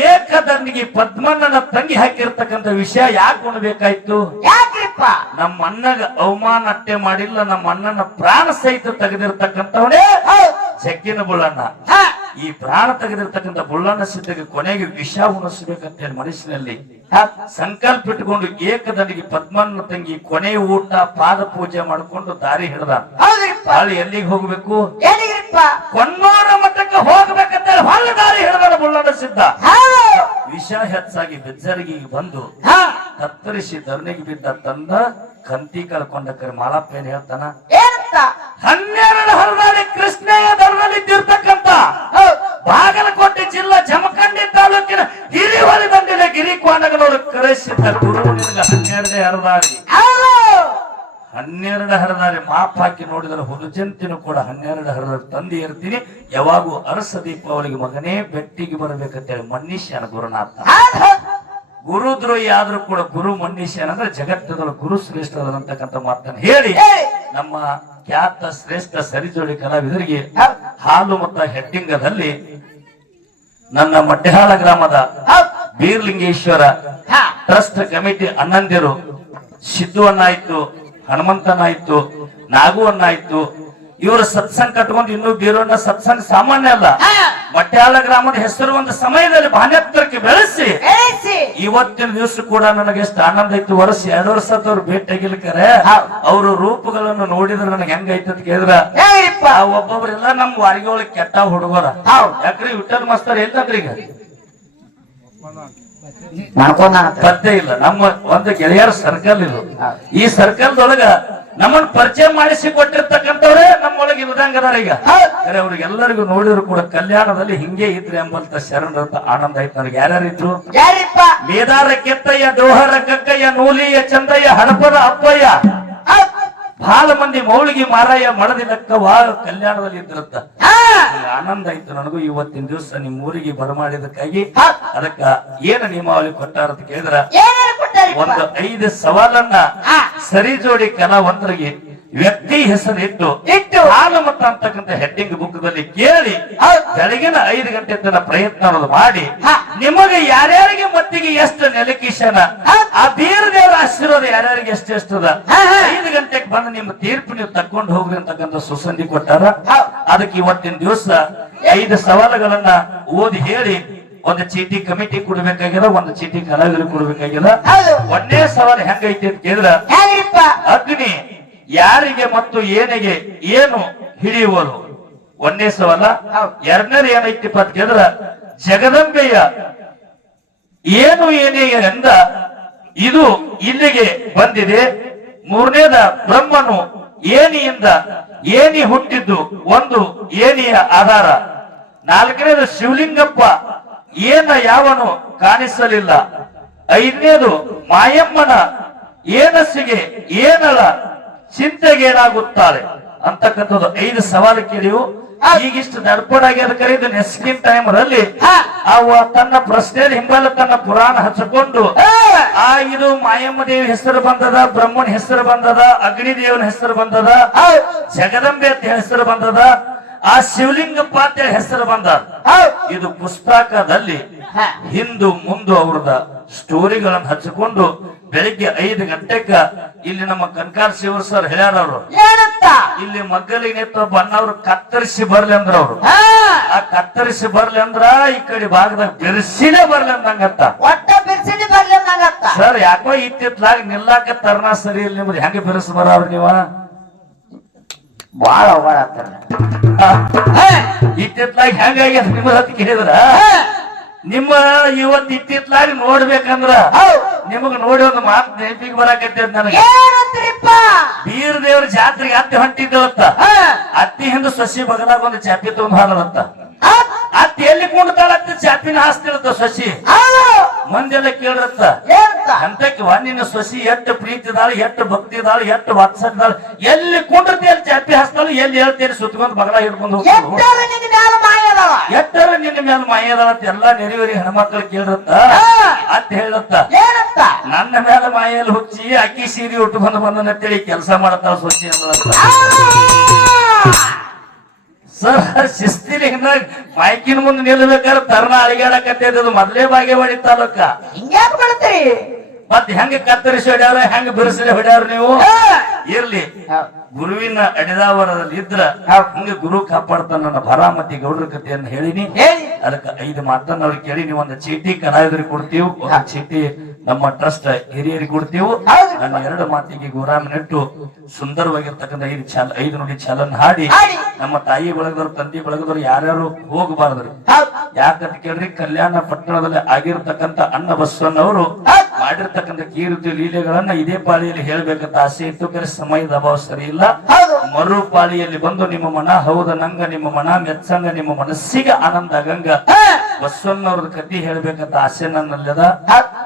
ಏಕದಂಡಿಗೆ ಪದ್ಮಣ್ಣನ ತಂಗಿ ಹಾಕಿರ್ತಕ್ಕಂಥ ವಿಷಯ ಯಾಕೆ ಉಣ್ಬೇಕಾಯ್ತು? ಯಾಕ್ರಿಪ್ಪ ನಮ್ಮ ಅಣ್ಣಗ ಅವಮಾನ ಅಟ್ಟೆ ಮಾಡಿಲ್ಲ, ನಮ್ಮ ಅಣ್ಣನ ಪ್ರಾಣ ಸಹಿತ ತೆಗೆದಿರ್ತಕ್ಕಂಥವನೇ ಜಗ್ಗಿನ ಬುಳ್ಳಣ್ಣ. ಹ ಈ ಪ್ರಾಣ ತೆಗೆದಿರ್ತಕ್ಕಂಥ ಬುಳ್ಳಣ್ಣ ಸಿದ್ಧಗೆ ಕೊನೆಗೆ ವಿಷ ಉಣಿಸ್ಬೇಕಂತ ಹೇಳಿ ಮನಸ್ಸಿನಲ್ಲಿ ಸಂಕಲ್ಪ ಇಟ್ಟುಕೊಂಡು ಏಕದಂಡಿಗೆ ಪದ್ಮಣ್ಣ ತಂಗಿ ಕೊನೆ ಊಟ ಪಾದ ಪೂಜೆ ಮಾಡಿಕೊಂಡು ದಾರಿ ಹಿಡ್ದ. ಹೌದ್ರಿಪ್ಪ ಅಲ್ಲಿ ಎಲ್ಲಿಗೆ ಹೋಗ್ಬೇಕು? ಏನಿಗ್ರಿಪ್ಪ ಕೊನ್ನೂರ ಮಠಕ್ಕೆ ಹೋಗ್ಬೇಕಂತ ಹೇಳಿ ಹೊಲ ದಾರಿ ಹಿಡ್ದ ಬುಳ್ಳಣ್ಣ ಸಿದ್ಧ. ಹೌದು ವಿಷ ಹೆಚ್ಚಾಗಿ ಬೆಜ್ಜರಿಗೆ ಬಂದು ಹ ಕತ್ತರಿಸಿ ಧರಣಿಗೆ ಬಿದ್ದ ತಂದ ಕಂತಿ ಕಳ್ಕೊಂಡ ಕರೆ ಮಾಳಪ್ಪ ಏನ್ ಹೇಳ್ತಾನ? ಏನಂತ 12 ಹರದಾಳಿ ಕೃಷ್ಣಯ್ಯ ದರ್ನಲ್ಲಿದ್ದಿರ್ತಕ್ಕಂಥ ಹೌದು ಬಾಗಲಕೋಟೆ ಜಿಲ್ಲಾ ಜಮಖಂಡಿ ತಾಲೂಕಿನ ಹಿರಿವಳಿ ದಂಡಿನ ಗಿರಿಕೋಣಗಳವರು ಕರೆಸಿದ್ದ ಗುರು ನಿನಗ 12 ಹರದಾಳಿ. ಹೌದು 12 ಹರದಾಳಿ ಮಾಪ್ ಹಾಕಿ ನೋಡಿದ್ರೆ ಹುಲಜಂತಿನೂ ಕೂಡ 12 ಹರದಾಳಿ ತಂದು ಇರ್ತೀನಿ. ಯಾವಾಗೂ ಅರಸ ದೀಪಾವಳಿಗೆ ಮಗನೇ ಬೆಟ್ಟಿಗೆ ಬರಬೇಕಂತೇಳಿ ಮನ್ನೀಶ್ಯನ ಗುರುನಾಥ. ಹೌದು ಗುರುದ್ರೋಹಿ ಆದ್ರೂ ಕೂಡ ಗುರು ಮನ್ನೀಶ್ಯನ ಅಂದ್ರೆ ಜಗತ್ತದೊಳಗೆ ಗುರು ಶ್ರೇಷ್ಠದಂತಕ್ಕಂಥ ಮಾತನ್ನು ಹೇಳಿ ನಮ್ಮ ಖ್ಯಾತ ಶ್ರೇಷ್ಠ ಸರಿಜೋಡಿ ಕಲಾವಿದರಿಗೆ ಹಾಲು ಮತ ಹೆಡ್ಡಿಂಗದಲ್ಲಿ ನನ್ನ ಮಡ್ಯಾಳ ಗ್ರಾಮದ ಬೀರ್ಲಿಂಗೇಶ್ವರ ಟ್ರಸ್ಟ್ ಕಮಿಟಿ ಅಣ್ಣಂದಿರು ಸಿದ್ದು ಅನ್ನಾಯ್ತು, ಹನುಮಂತನಾಯ್ತು, ನಾಗು ಅನ್ನಾಯ್ತು, ಇವರು ಸತ್ಸಂಗ ಕಟ್ಕೊಂಡು ಇನ್ನೂ ಬೀರೋಣ್ಣ ಸತ್ಸಂಗ ಸಾಮಾನ್ಯ ಅಲ್ಲ. ಮಟ್ಯಾಳ ಗ್ರಾಮದ ಹೆಸರು ಒಂದು ಸಮಯದಲ್ಲಿ ಬಾನೆತ್ತರಕ್ಕೆ ಬೆಳೆಸಿ ಏಸಿ ಇವತ್ತಿನ ದಿವಸ ಕೂಡ ನನಗೆ ಎಷ್ಟು ಆನಂದ ಐತಿ. ವರ್ಷ 2 ವರ್ಷ ಅವ್ರು ಭೇಟಿಯಾಗಿಲ್ಕರೆ ಅವ್ರ ರೂಪಗಳನ್ನು ನೋಡಿದ್ರೆ ನನಗೆ ಹೆಂಗೈತೆ ಅಂತ ಕೇಳಿದ್ರ ಹೇಗಿರಿಪ್ಪ ಒಬ್ಬೊಬ್ರೆಲ್ಲ ನಮ್ ವಾರಿಗೆ ಒಳಗೆ ಕೆಟ್ಟ ಹುಡುಗರ. ಯಾಕ್ರಿ ವಿಠಲ್ ಮಾಸ್ತರ್ ಎಲ್ಲಂದ್ರಿ ಈಗ ಪತ್ತೆ ಇಲ್ಲ. ನಮ್ಮ ಒಂದು ಗೆಳೆಯರ ಸರ್ಕಲ್ ಇದು. ಈ ಸರ್ಕಲ್ದೊಳಗ ನಮ್ಮನ್ನ ಪರಿಚಯ ಮಾಡಿಸಿ ಕೊಟ್ಟಿರ್ತಕ್ಕಂಥವ್ರೆ ನಮ್ಮೊಳಗೆ ಇಲ್ದಂಗದಾರ ಈಗ. ಅವ್ರಿಗೆಲ್ಲರಿಗೂ ನೋಡಿದ್ರು ಕೂಡ ಕಲ್ಯಾಣದಲ್ಲಿ ಹಿಂಗೆ ಇದ್ರೆ ಎಂಬಂತ ಶರಣರಂತ ಆನಂದ ಆಯ್ತು ನನಗೆ. ಯಾರ್ಯಾರು ಇದ್ರು? ಯಾರಿಪ್ಪ ಮೇದಾರ ಕೆತ್ತಯ್ಯ, ಡೋಹರ ಕಕ್ಕಯ್ಯ, ನೂಲಿಯ ಚಂದಯ್ಯ, ಹಡಪದ ಅಪ್ಪಯ್ಯ, ಬಹಳ ಮಂದಿ ಮೌಳಿಗೆ ಮಾರಾಯ ಮಡದಿ ಲೆಕ್ಕವ ಕಲ್ಯಾಣದಲ್ಲಿ ಇದ್ದಿರುತ್ತ. ಆನಂದ ಆಯ್ತು ನನಗೂ ಇವತ್ತಿನ ದಿವಸ ನಿಮ್ ಊರಿಗೆ ಬರಮಾಡಿದಕ್ಕಾಗಿ. ಅದಕ್ಕ ಏನು ನಿಯಮಾವಳಿ ಕೊಟ್ಟಾರ ಅಂತ ಕೇಳಿದ್ರ ಏನೇನು ಕೊಟ್ಟಾರಿಪ್ಪ ಒಂದು 5 ಸವಾಲನ್ನ ಸರಿಜೋಡಿ ಕಲಾವಂತರಿಗೆ ವ್ಯಕ್ತಿ ಹೆಸರಿಟ್ಟು ಹಾಲು ಮತ ಅಂತಕ್ಕಂಥ ಹೆಡ್ಡಿಂಗ್ ಬುಕ್ದಲ್ಲಿ ಕೇಳಿ ಬೆಳಗಿನ 5 ಗಂಟೆ ತನ ಪ್ರಯತ್ನ ಮಾಡಿ ನಿಮಗೆ ಯಾರ್ಯಾರಿಗೆ ಮತ್ತಿಗೆ ಎಷ್ಟು ನೆಲಕಿಶನ ಆ ಬೀರ ದೇವರ ಆಶೀರ್ವಾದ ಯಾರ್ಯಾರಿಗೆ ಎಷ್ಟೆಷ್ಟದ 5 ಗಂಟೆಗೆ ಬಂದು ನಿಮ್ಮ ತೀರ್ಪು ನೀವು ತಕೊಂಡು ಹೋಗ್ರಿ ಅಂತಕ್ಕಂಥ ಸುಸಂಧಿ ಕೊಟ್ಟಾರ. ಅದಕ್ಕೆ ಇವತ್ತಿನ ದಿವಸ 5 ಸವಾಲುಗಳನ್ನ ಓದಿ ಹೇಳಿ ಒಂದು ಚೀಟಿ ಕಮಿಟಿ ಕೊಡ್ಬೇಕಾಗ್ಯದ, ಒಂದು ಚೀಟಿ ಕಲಾವಿದರು ಕೊಡ್ಬೇಕಾಗ್ಯದ. ಒಂದೇ ಸವಾಲು ಹೆಂಗೈತಿ ಅಂತ ಕೇಳಿದ್ರ ಹೇಗಿರಿಪ್ಪ ಅಗ್ನಿ ಯಾರಿಗೆ ಮತ್ತು ಏನಿಗೆ ಏನು ಹಿಡಿಯುವುದು ಒಂದೇ ಸವಾಲ. ಎರಡನೇದು ಏನೈತಿಪ್ಪ ಅಂತ ಕೇಳಿದ್ರ ಜಗದಂಬೆಯ ಏನು ಏನೇ ಎಂದ ಇದು ಇಲ್ಲಿಗೆ ಬಂದಿದೆ. ಮೂರನೇದ ಬ್ರಹ್ಮನು ಏನಿಯಿಂದ ಏನಿ ಹುಟ್ಟಿದ್ದು ಒಂದು ಏನಿಯ ಆಧಾರ. ನಾಲ್ಕನೇದು ಶಿವಲಿಂಗಪ್ಪ ಏನ ಯಾವನು ಕಾಣಿಸಲಿಲ್ಲ. 5ನೇದು ಮಾಯಮ್ಮನ ಏನಸಿಗೆ ಏನಳ ಚಿಂತೆಗೇನಾಗುತ್ತಾಳೆ ಅಂತಕ್ಕಂಥದ್ದು 5 ಸವಾಲು ಕೇಳಿವು. ಈಗಿಷ್ಟು ನಡ್ಪಡಾಗ್ಯದ ಕರೆದು ನೆಸ್ಕಿನ್ ಟೈಮ್ ರಲ್ಲಿ ಅವ ತನ್ನ ಪ್ರಶ್ನೆ ಹಿಂಬಲ್ಲ ತನ್ನ ಪುರಾಣ ಹಚ್ಚಿಕೊಂಡು ಇದು ಮಾಯಮ್ಮ ದೇವಿ ಹೆಸರು ಬಂದದ, ಬ್ರಹ್ಮನ ಹೆಸರು ಬಂದದ, ಅಗ್ನಿ ದೇವನ ಹೆಸರು ಬಂದದ, ಜಗದಂಬೆ ಅಂತ ಹೆಸರು ಬಂದದ, ಆ ಶಿವಲಿಂಗಪ್ಪ ಅಂತ ಹೆಸರು ಬಂದ. ಇದು ಪುಸ್ತಕದಲ್ಲಿ ಹಿಂದು ಮುಂದು ಅವ್ರದ ಸ್ಟೋರಿಗಳನ್ನು ಹಚ್ಚಿಕೊಂಡು ಬೆಳಿಗ್ಗೆ 5 ಗಂಟೆಗ ಇಲ್ಲಿ ನಮ್ಮ ಕನ್ಕಾರ್ ಶಿವರ ಸರ್ ಹೇಳ್ಯಾರ. ಅವರು ಇಲ್ಲಿ ಮಗ್ಗಲಿಗೆ ನಿಂತ ಬಣ್ಣವ್ರು ಕತ್ತರಿಸಿ ಬರ್ಲಿ ಅಂದ್ರ ಅವ್ರು ಆ ಕತ್ತರಿಸಿ ಬರ್ಲಿ ಅಂದ್ರ ಈ ಕಡೆ ಭಾಗದಾಗ ಬೆರೆಸಿನೇ ಬರ್ಲಿ ಅಂದಂಗತ್ತ. ಒಟ್ಟ ಬಿರ್ಸಿನಿ ಬರ್ಲಿ ಅಂದಂಗತ್ತ. ಸರ್ ಯಾಕೋ ಇತ್ತಿತ್ಲಾಗ ನಿಲ್ಲಾಕ ತರ್ನ ಸರಿ ಇಲ್ಲಿ ನಿಮ್ದು ಹೆಂಗ ಬೆರೆಸ್ ಬರವ್ರ ನೀವ ಬಾಳ ಇತ್ತಿತ್ಲಾಗ ಹೆಂಗಾಗ್ಯದ ನಿಮ್ಮದ ಅಂತ ಕೇಳಿದ್ರ ನಿಮ್ಮ ಇವತ್ತು ಇತ್ತಿತ್ಲಾಗ ನೋಡ್ಬೇಕಂದ್ರ ನಿಮಗ್ ನೋಡಿ ಒಂದು ಮಾತು ನೆನಪಿಗೆ ಬರಾಕತ್ತದ ನನಗೆ. ಬೀರ್ ದೇವ್ರ ಜಾತ್ರೆಗೆ ಅತ್ತಿ ಹೊಂಟಿದ್ದವತ್ತ. ಅತ್ತಿ ಹಿಂದ ಸಸಿ ಬಗಲಾಗ ಒಂದು ಚಾಪಿ ತಗೊಂಡ್ ಹಾಲದತ್ತ. ಅತ್ತಿ ಎಲ್ಲಿ ಕುಂಡ್ತಾಳತ್ತ ಚಾಪಿನ ಹಾಸ್ತಿರತ್ತ ಸಸಿ. ಮಂದೆಲ್ಲ ಕೇಳಿರತ್ತ ಅಂತಕ್ಕೆ ನಿನ್ನ ಸಸಿ ಎಷ್ಟು ಪ್ರೀತಿ ಇದಾಳ, ಎಷ್ಟು ಭಕ್ತಿ ಇದಾಳ, ಎಷ್ಟು ವಾತ್ಸಲ್ಯ ಎಲ್ಲಿ ಕುಂಡ್ರತಿ ಅಲ್ಲಿ ಚಾಪಿ ಹಾಸ್ತಾಳ, ಎಲ್ಲಿ ಹೇಳ್ತೇನೆ ಸುತ್ಕೊಂಡ್ ಬಗಲ ಹಿಡ್ಕೊಂಡು ಹೋಗ್ತಾಳ. ಎಟ್ಟರ ನಿನ್ನ ಮೇಲೆ ಮಾಯದಾಳ ಅಂತ ಎಲ್ಲಾ ನೆರೆವೇರಿ ಹೆಣ್ಮಕ್ಳು ಕೇಳಿರತ್ತ. ಅತ್ತ ಹೇಳತ್ತ ನನ್ನ ಮೇಲೆ ಮಾಯಲ್ಲಿ ಹುಚ್ಚಿ ಅಕ್ಕಿ ಸೀರೆ ಉಟ್ಕೊಂಡು ಬಂದನಂತೇಳಿ ಕೆಲಸ ಮಾಡತಾಳ ಸೊಸಿ ಅಂದಳತ್ತ. ಸರ್ ಶಿಸ್ತಿನ ಮೈಕಿನ ಮುಂದೆ ನಿಲ್ಬೇಕಾದ್ರೆ ತರ್ನ ಅಳಿಗಾಡಕತ್ತದ ಮೊದ್ಲೇ ಬಾಗೇವಾಡಿ ತಾಲೂಕ ಹಿಂಗ್ಯಾಕ್ ಮಾಡ್ತೀರಿ ಮತ್ ಹೆಂಗ ಕತ್ತರಿಸಿ ಹೊಡ್ಯಾರ ಹೆಂಗ ಬಿರುಸಲಿ ಹೊಡ್ಯಾರ ನೀವು ಇರ್ಲಿ ಗುರುವಿನ ಅಡಿದಾವರದಲ್ಲಿ ಇದ್ರ ಹಂಗ ಗುರು ಕಾಪಾಡ್ತಾನ ನನ್ನ ಭರಾಮತಿ ಗೌಡ್ರ ಕಥೆಯನ್ನು ಹೇಳಿನಿ ಹೇಳಿ ಅದಕ್ಕೆ 5 ಮಾತನ್ನ ಅವ್ರಿಗೆ ಕೇಳಿ ನೀವು ಒಂದು ಚೀಟಿ ಕಲಾವಿದರಿಗೆ ಕೊಡ್ತೀವಿ ಒಂದು ಚೀಟಿ ನಮ್ಮ ಟ್ರಸ್ಟ್ ಹಿರಿಯರಿಗೆ ಕೊಡ್ತೀವಿ ಹೌದು. ನನ್ನ 2 ಮಾತಿಗೆ ಗುರಾಮಿನಿಟ್ಟು ಸುಂದರವಾಗಿರ್ತಕ್ಕಂಥ 5 ನುಡಿ ಚಾಲನ್ ಹಾಡಿ ಹಾಡಿ. ನಮ್ಮ ತಾಯಿ ಬಳಗದವ್ರು ತಂದೆ ಬಳಗದವ್ರು ಯಾರ್ಯಾರು ಹೋಗಬಾರದ್ರಿ ಹೌದು ಯಾಕಂತ ಕೇಳ್ರಿ ಕಲ್ಯಾಣ ಪಟ್ಟಣದಲ್ಲಿ ಆಗಿರ್ತಕ್ಕಂಥ ಅಣ್ಣ ಬಸವಣ್ಣವರು ಹೌದು. ಮಾಡಿರ್ತಕ್ಕಂಥ ಕೀರ್ತಿ ಲೀಲೆಗಳನ್ನ ಇದೇ ಪಾಳಿಯಲ್ಲಿ ಹೇಳ್ಬೇಕಂತ ಆಸೆ ಇತ್ತು ಕರೆ ಸಮಯದ ಅಭಾವ ಸರಿ ಇಲ್ಲ ಹೌದು ಮರು ಪಾಳಿಯಲ್ಲಿ ಬಂದು ನಿಮ್ಮ ಮನ ಹೌದ ನಂಗ ನಿಮ್ಮ ಮನ ಮೆಚ್ಚಂಗ ನಿಮ್ಮ ಮನಸ್ಸಿಗೆ ಆನಂದ ಆಗಂಗ ಬಸವಣ್ಣವ್ರದ ಕತಿ ಹೇಳ್ಬೇಕಂತ ಆಸೆ ನನ್ನಲ್ಲದ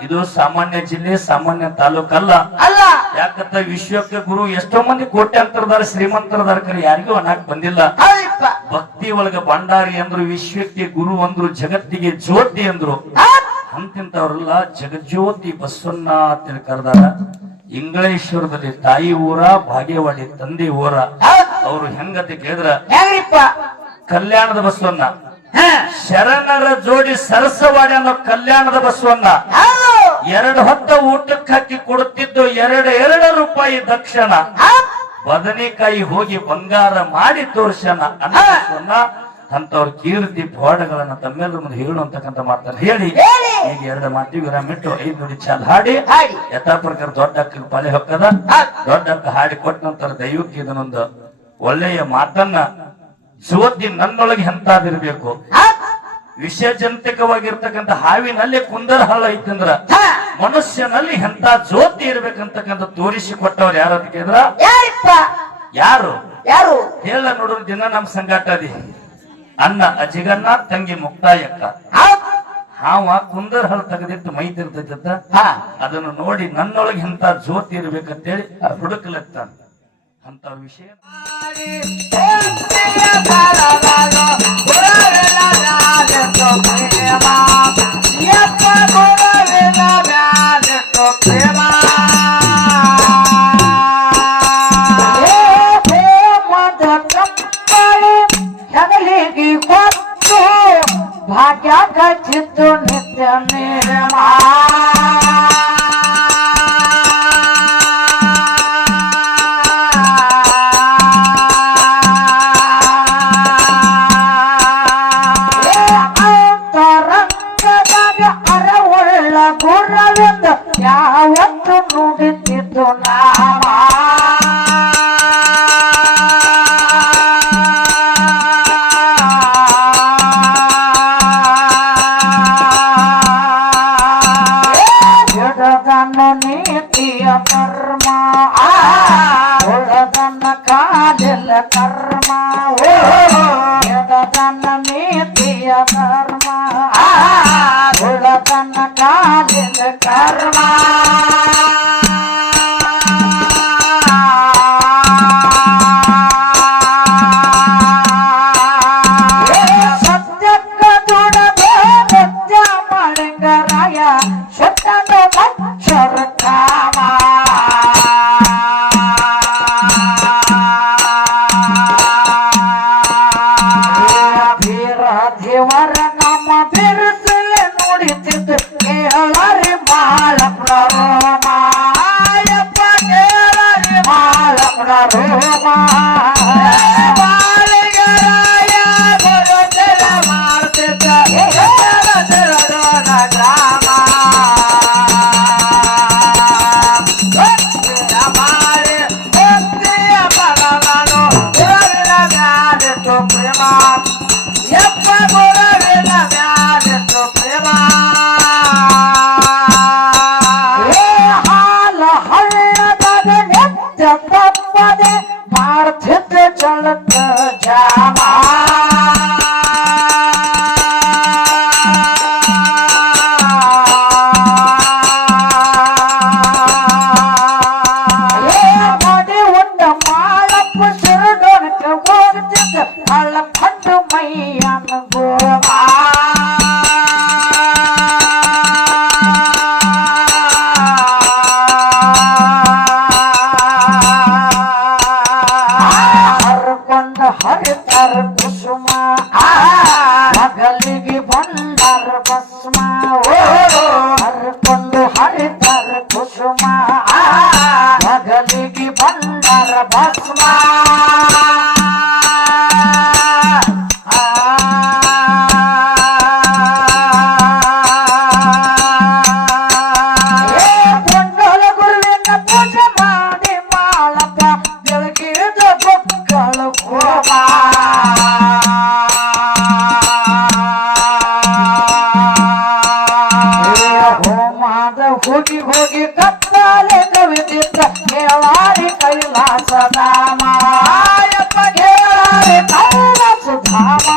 ಇದು ಸಾಮಾನ್ಯ ಜಿಲ್ಲೆ ಸಾಮಾನ್ಯ ತಾಲೂಕಲ್ಲ ಅಲ್ಲ ಯಾಕಂತ ವಿಶ್ವಕ್ಕೆ ಗುರು ಎಷ್ಟೋ ಮಂದಿ ಕೋಟ್ಯಾಂತರದಾರ ಶ್ರೀಮಂತರದಾರ ಕರೆ ಯಾರಿಗೂ ಅನಾಕ್ ಬಂದಿಲ್ಲ ಹೌದಪ್ಪ ಭಕ್ತಿ ಒಳಗ ಭಂಡಾರಿ ಅಂದ್ರು ವಿಶ್ವಕ್ಕೆ ಗುರು ಅಂದ್ರು ಜಗತ್ತಿಗೆ ಜ್ಯೋತಿ ಅಂದ್ರು ಅಂತಿಂತವ್ರೆಲ್ಲ ಜಗಜ್ಯೋತಿ ಬಸವಣ್ಣ ಅಂತ ಕರೆದಾರ ಇಂಗಳೇಶ್ವರದಲ್ಲಿ ತಾಯಿ ಊರ ಭಾಗ್ಯವಾಡಿ ತಂದೆ ಊರ ಅವ್ರು ಹೆಂಗಂತ ಕೇಳಿದ್ರ ಹೆಂಗ್ರಿಪ್ಪ ಕಲ್ಯಾಣದ ಬಸವಣ್ಣ ಶರಣರ ಜೋಡಿ ಸರಸವಾಡಿ ಅನ್ನೋ ಕಲ್ಯಾಣದ ಬಸವಣ್ಣ ಹೌದು 2 ಹೊತ್ತ ಊಟಕ್ಕೆ ಹಾಕಿ ಕೊಡುತ್ತಿದ್ದು 2 ರೂಪಾಯಿ ದಕ್ಷಿಣ ಬದನೆಕಾಯಿ ಹೋಗಿ ಬಂಗಾರ ಮಾಡಿ ತೋರ್ಸಣ ಅನ್ನೋ ಬಸವಣ್ಣ ಅಂತವ್ರ ಕೀರ್ತಿ ಪವಾಡಗಳನ್ನ ತಮ್ಮೆಲ್ಲರ ಮುಂದೆ ಹೇಳು ಅಂತಕ್ಕಂಥ ಮಾತನ್ನ ಹೇಳಿ ಹೇಳಿ ಈಗ 2 ಮಾತಿಗೆ ವಿರಾಮಿಟ್ಟು 5 ನುಡಿ ಚಾಲ್ ಹಾಡಿ ಹಾಡಿ ಯಥಾ ಪ್ರಕಾರ ದೊಡ್ಡ ಅಕ್ಕ ಪಾಲೆ ಹೊಕ್ಕದ ದೊಡ್ಡ ಅಕ್ಕ ಹಾಡಿ ಕೊಟ್ಟ ನಂತರ ದೈವಕ್ಕೆ ಇದನ್ನೊಂದು ಒಳ್ಳೆಯ ಮಾತನ್ನ ಜ್ಯೋತಿ ನನ್ನೊಳಗೆ ಎಂತಾದಿರ್ಬೇಕು ವಿಷಜಂತಿಕವಾಗಿರ್ತಕ್ಕಂಥ ಹಾವಿನಲ್ಲಿ ಕುಂದರ ಹಳ್ಳ ಐತಂದ್ರ ಮನುಷ್ಯನಲ್ಲಿ ಎಂತ ಜ್ಯೋತಿ ಇರ್ಬೇಕಂತಕ್ಕಂಥ ತೋರಿಸಿಕೊಟ್ಟವ್ರು ಯಾರು ಅಂತ ಕೇಳಿದ್ರ ಯಾರಿಪ್ಪ ಯಾರು ಯಾರು ಹೇಳ ನೋಡ್ರಿ ದಿನ ನಮ್ ಸಂಗಾಟದಿ ಅಣ್ಣ ಅಜಿಗಣ್ಣ ತಂಗಿ ಮುಕ್ತಾಯಕ್ಕ ಹಾವ ಕುಂದರ ಹಳ್ಳ ತೆಗೆದಿಟ್ಟು ಮೈತಿರ್ತೈತ ಅದನ್ನು ನೋಡಿ ನನ್ನೊಳಗೆ ಎಂತ ಜ್ಯೋತಿ ಇರ್ಬೇಕಂತೇಳಿ ಹುಡುಕ್ಲತ್ತಾನ ಅಂತ ವಿಷಯ ಹೆಗಲಿಗೆ ಕೊಟ್ಟು ಭಾಗ್ಯಾಗ ಚಿತ್ತು ನಿತ್ಯ ನಿರ್ಮಾ ಗುರವಿಂದ ಯಾವತ್ತು ನುಡಿತಿದ್ದು ನಾಮ ಜಡದನ್ನ ನೀತಿಯ ಕರ್ಮ ಉಳದನ್ನ ಕಾಲಿಲ್ಲ ಕರ್ಮ ಜಡದನ್ನ ನೀತಿಯ ಕರ್ಮ ಉಳದನ್ನ ಕಾಲಿಲ್ಲ ಕರ್ಮ ಸತ್ಯಕ್ಕ ದುಡದೆ ನಿತ್ಯ ಮಳಿಂಗರಾಯ ಶತನ ಮಚ್ಚರ ಕಾಮ ದೇವರ ನಮ್ಮ ಬಿರುಸಲೆ ನುಡಿತಿದ್ದು ಕೇಳರಿ ಬಾಳ ಪ್ರಭು ಕುಸುಮ ಮಗಲಿಗೆ ಬಂದರ ಭಸ್ಮ ಕೊಂಡಲ ಗುರುವಿನ ಪೂಜೆ ಮಾಡಿ ಮಾಳಪ್ಪ ಬೆಳಗಿದ ಮಕ್ಕಳು ಹೋಮ ಹೋಗಿ ಹೋಗಿ ಕತ್ತಾಲೆ ಕವಿದಿದ್ದ ಕೇಳಾರಿ ಕೈಲಾಸಧಾಮ ಯಪ್ಪ ಕೇಳಾರಿ ಕೈಲಾಸಧಾಮ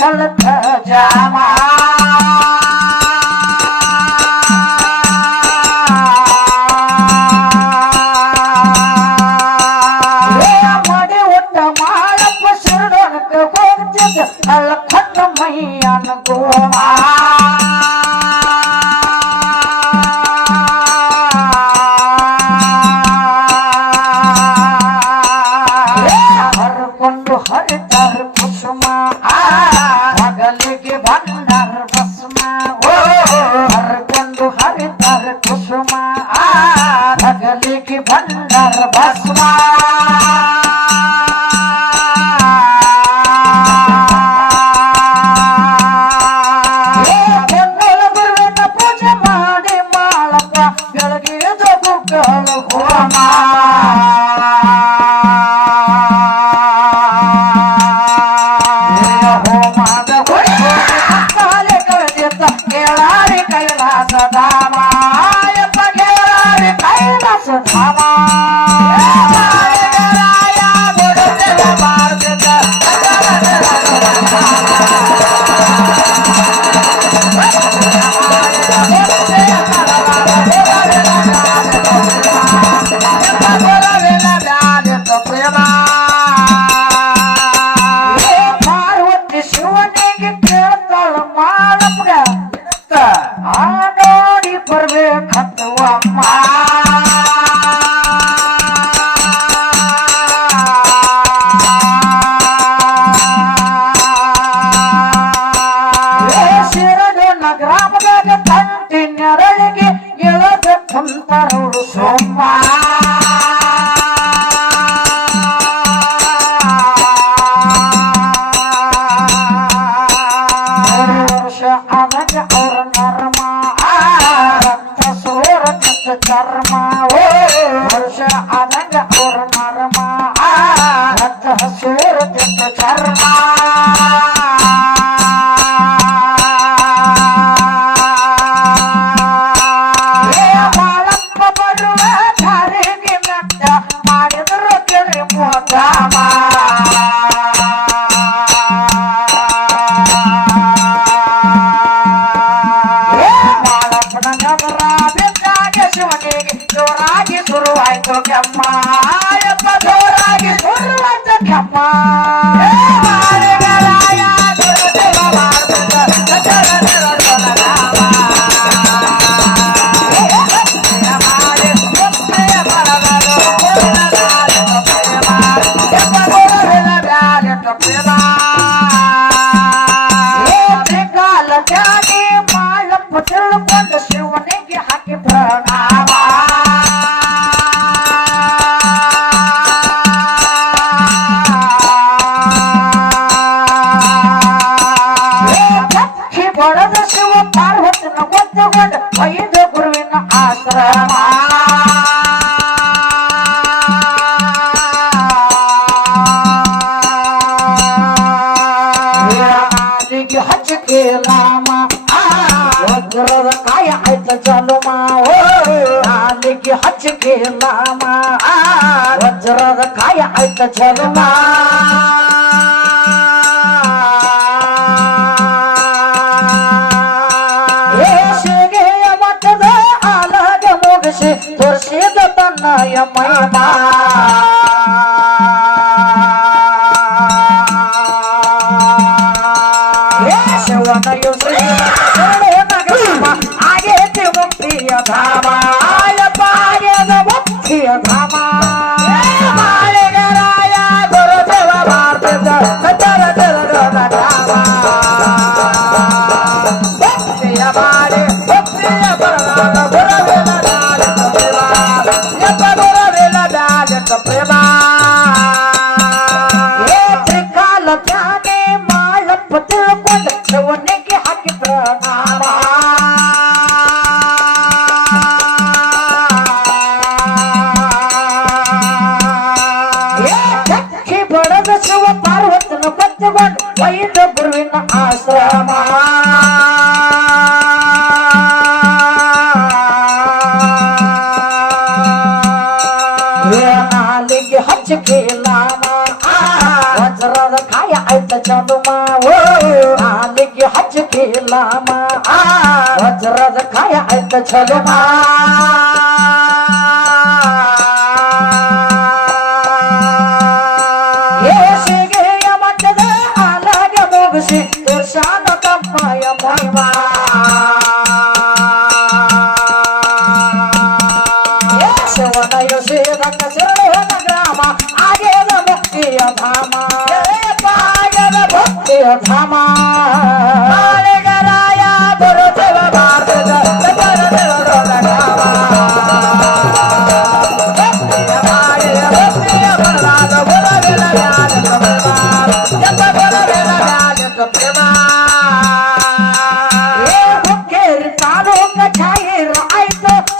ಚಳಕ ಜಾಮ ಮಾಡಿ ಒಟ್ಟ ಮಾಡಪ್ಪ ಶರಣಕ ಹೋಗ್ತಿದ್ದ ಅಲ್ಲ ಖಂಡ ಮೈಯನ ಗೋಮ ಹರ್ಕೊಂಡು ಹರಿತಾರ ಕುಸುಮ ಮಗಲಿಗೆ ಬಂದರ ಭಸ್ಮ ಹರ್ಕೊಂಡು ಹರಿತಾರ ಕುಸುಮ ಮಗಲಿಗೆ ಬಂದರ ಭಸ್ಮ ಗುರುವಿನ ಪೂಜೆ ಮಾಡಿ ಮಾಳಪ್ಪ ಬೆಳಗಿದ ಬುಕ್ಕಳು ಹೋಮ ಕೇಳಾರಿ ಕೈಲಾಸಧಾಮ ಯಪ್ಪ ಕೇಳಾರಿ ಕೈಲಾಸಧಾಮ ಪಾರ್ವತಿ ಶಿವನಿಗೆ ಕೇಳ್ತಾಳ ಮಾಡಪ್ಪ ಆ ನೋಡಿ ಬರ್ಬೇಕಂತ ಅಮ್ಮ ಶಿರಡನ ಗ್ರಾಮದಾಗ ತಂಟಿ ನೆರಳಿಗೆ ಇಳಬೇಕಂತರು ಸೋಮ ವರ್ಷ ಆದಾಗ ಅವ್ರ ನರ್ಮ ರಕ್ತ ಸೋರಕ ಚರ್ಮ ವರ್ಷ ಆದಾಗ ಅವ್ರ ನರ್ಮ ರಕ್ತ ಸೋರಕ ಚರ್ಮ ಮಾಳಪ್ಪ ಬರುವ ದಾರಿಗೆ ಮೆಟ್ಟ ಮಾಡಿದ್ರು ಕೇಳಿ ಮೋದಾಮ ಶಿವನಿಗೆ ಜೋರಾಗಿ ಶುರುವಾಯ್ತು ಕೆಮ್ಮ ಯಪ್ಪ ಜೋರಾಗಿ ಶುರುವಾಯ್ತು ಕೆಮ್ಮ ಕಾಲ ಜಾಗಿ ಮಾಳಪ್ಪ ತಿಳ್ಕೊಂಡು ಶಿವನಿಗೆ ಹಾಕಿ ಪ್ರಣಾಮ ಬಡದ ಶಿವ ಪಾರ್ವತಿನ ಗೊತ್ತುಕೊಂಡು ಐದು ಗುರುವಿನ ಆಶ್ರಮ ಹಚ್ಚಕೆ ನಾಮ ವಜ್ರದ ಕಾಯ ಆಯ್ತ ಜಲಮ ನಾಲಿಗೆ ಹಚ್ಚಕೆ ನಾಮ ವಜ್ರದ ಕಾಯ ಆಯ್ತ ಜಲಮ ಶಿಗೆಯ ಮಠದ ಆಲಗ ಮುಗಿಸಿ ತೋರಿಸಿದ ತನ್ನಯ ಮಹಿಮಾ ಪ್ರೇಮ ಏ ತ್ರಿಕಾಲ ಧ್ಯಾನೆ ಮಾಳಪ್ಪ ತಿಳ್ಕೊಂಡ ಶಿವನಿಗೆ ಹಾಕಿ ಪ್ರಣಾಮ ಬಡದ ಶಿವ ಪಾರ್ವತನ ಬತ್ತಗೊಂಡು ವೈದ ಗುರುವಿನ ಆಶ್ರಮ ನಾಲಿಗೆ ಹಚ್ಚಕಿಲಾಮ ವಜ್ರದ ಕಾಯ ಆಯ್ತ ಚಂದುಮ ನಾಲಿಗೆ ಹಚ್ಚಕಿಲಾಮ ವಜ್ರದ ಕಾಯ ಆಯ್ತ ಚಲುಮ ದುರ್ಶಾನ ತಮ್ಮಯ ಮಹಿಮಾ ಶಿವನ ಯೋಷಿರಂಗ ಶರಣ ಗ್ರಾಮ ಆಗೇದ ಮುಕ್ತಿಯ ಧಾಮ ಪಾಯದ ಭಕ್ತಿಯ ಧಾಮ ರಾಯ ಗುರುದೇವ ಭಾರತದ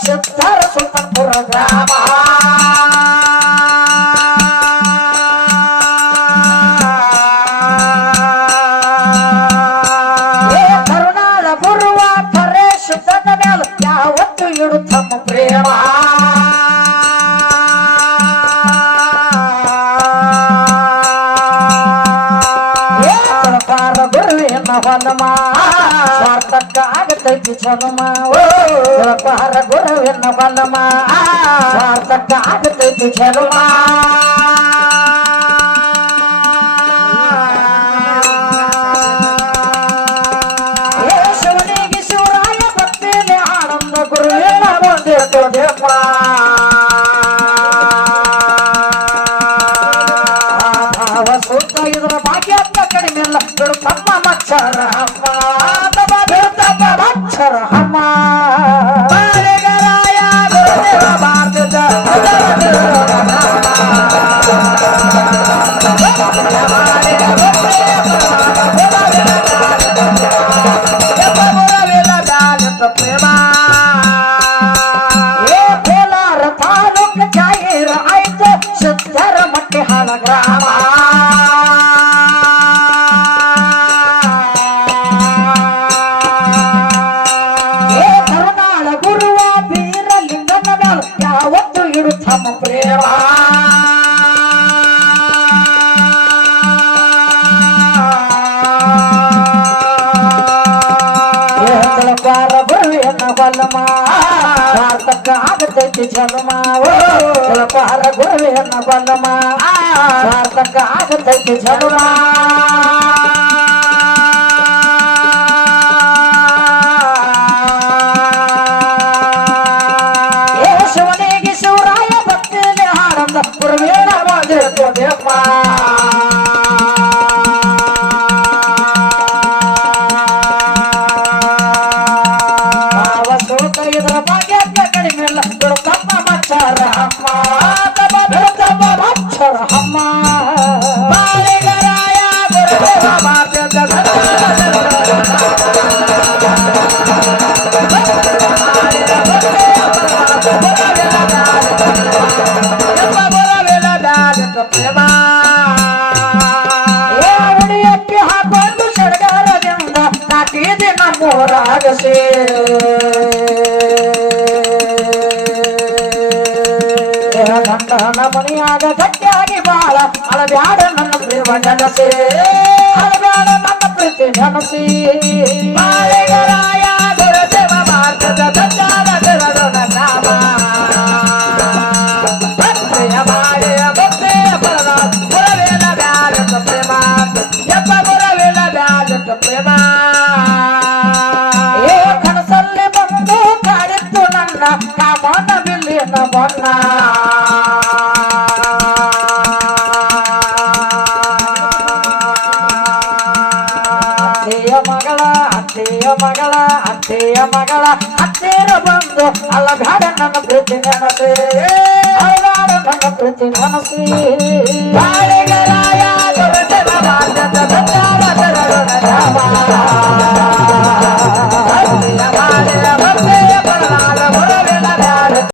ಸಿದ್ಧರ ಸುಲ್ತಾನ್ಪುರ ಗ್ರಾಮ ಕರುಣಾಳ ಗುರುವ ಕರೆ ಶುದ್ಧದ ಮೇಲೆ ಯಾವತ್ತು ಇಡು ತಮ್ಮ ಪ್ರೇಮ ಗುರುವಿನ ಹೊಲಮ ಸ್ವಾರ್ಥಕ್ಕ ಆಗತೈತಿ ಜನುಮ ಪಾರ ಗುರುವಿನ ಹೊಲಮ ಸ್ವಾರ್ಥಕ್ಕ ಆಗತೈತಿ ಜನುಮ ಶಿವನಿಗೆ ಶಿವರಾಯ ಭಕ್ತಿಯಲ್ಲಿ ಆನಂದ ಗುರುವಿನ ಬಂದಿತ್ತು ದೇವ ಸೂತ ಇದರ ಭಾಗ್ಯ ಕಡಿಮೆ ಇಲ್ಲ ತಮ್ಮ ಮಚ್ಚರ ಅಮ್ಮ ಮಚ್ಚರ ಅಮ್ಮ ರಾಯ ಗುರುದೇವ ಭಾರತದ ಪ್ರೇಮ ಏ ಕೋಲಾರ ತಾಲೂಕು ಜಾಹೀರ ಆಯ್ತು ಸಿದ್ಧರ ಮಟ್ಟಿ ಹಾಳ ಗ್ರಾಮ ಕರುಣಾಳ ಗುರುವ ಬೀರಲಿಂಗನ ಮೇಲೆ ಯಾವತ್ತು ಇಡು ತಮ್ಮ ಪ್ರೇಮ ಪಾರ ಗುರುವಿನ ಹೊಲಮ ಸಾರ್ಥಕ ಆಗತೈತಿ ಜನ್ಮ ಪಾರ ಗುರುವಿನ ಹೊಲಮ ಸಾರ್ಥಕ ಆಗತೈತಿ ಜನ್ಮ ಶಿವನಿಗೆ ಶಿವರಾಯ ಭಕ್ತಿಯಲ್ಲಿ ಆನಂದ ಗುರುವಿನ ಬಂದಿತ್ತು ದೇವ ಇದರ ಭಾಗ್ಯ ಕಡಿಮೆ ಇಲ್ಲ ತಮ್ಮ ಮಚ್ಚರ ಅಮ್ಮ ತಮ್ಮ ಮಚ್ಚರ ಅಮ್ಮ ರಾಯ ಗುರುದೇವ ಭಾರತದ ಪ್ರೇಮ ಉಡಿಯಕ್ಕೆ ಹಾಕೊಂಡು ಸಡಗಾರದಿಂದ ನಾಟಿದೆ ನಮ್ಮೂರಾಗಸೆ ಗಂಡನ ಮನೆಯಾಗ ಗಟ್ಟಿಯಾಗಿ ಬಾಳ ಅಳಬ್ಯಾಡ ನನ್ನ ಪ್ರೇಮ ಜನಸೆ ಅಳಬ್ಯಾಡ ನನ್ನ ಪ್ರೀತಿ ಜನಸಿ ರಾಯ ಗುರುದೇವ ಭಾರತದ ದಂಡಾದ ತಿರಡೋಣ ಗ್ರಾಮ ಭಕ್ತಿಯ ಬಾಳೆಯ ಭಕ್ತಿಯ ಪರದ ಗುರವಿನ ಬ್ಯಾಲಕ ಪ್ರೇಮ ಎಪ್ಪ ಗುರವಿನ ಬ್ಯಾಲಕ ಪ್ರೇಮ ಏ ಕನಸಲ್ಲಿ ಬಂದು ಕಾಡಿತ್ತು ನನ್ನ ಕಾಮನ ಬಿಲ್ಲಿನ ಬಣ್ಣ ಅತ್ತೆಯ ಮಗಳ ಹತ್ತಿರ ಬಂದು ಅಲ್ಲ ಬ್ಯಾಡ ನನ್ನ ಪ್ರೀತಿ ನೆನಪೆ ಮಾಡ ನನ್ನ ಪ್ರತಿ ಮನಸ್ಸಿ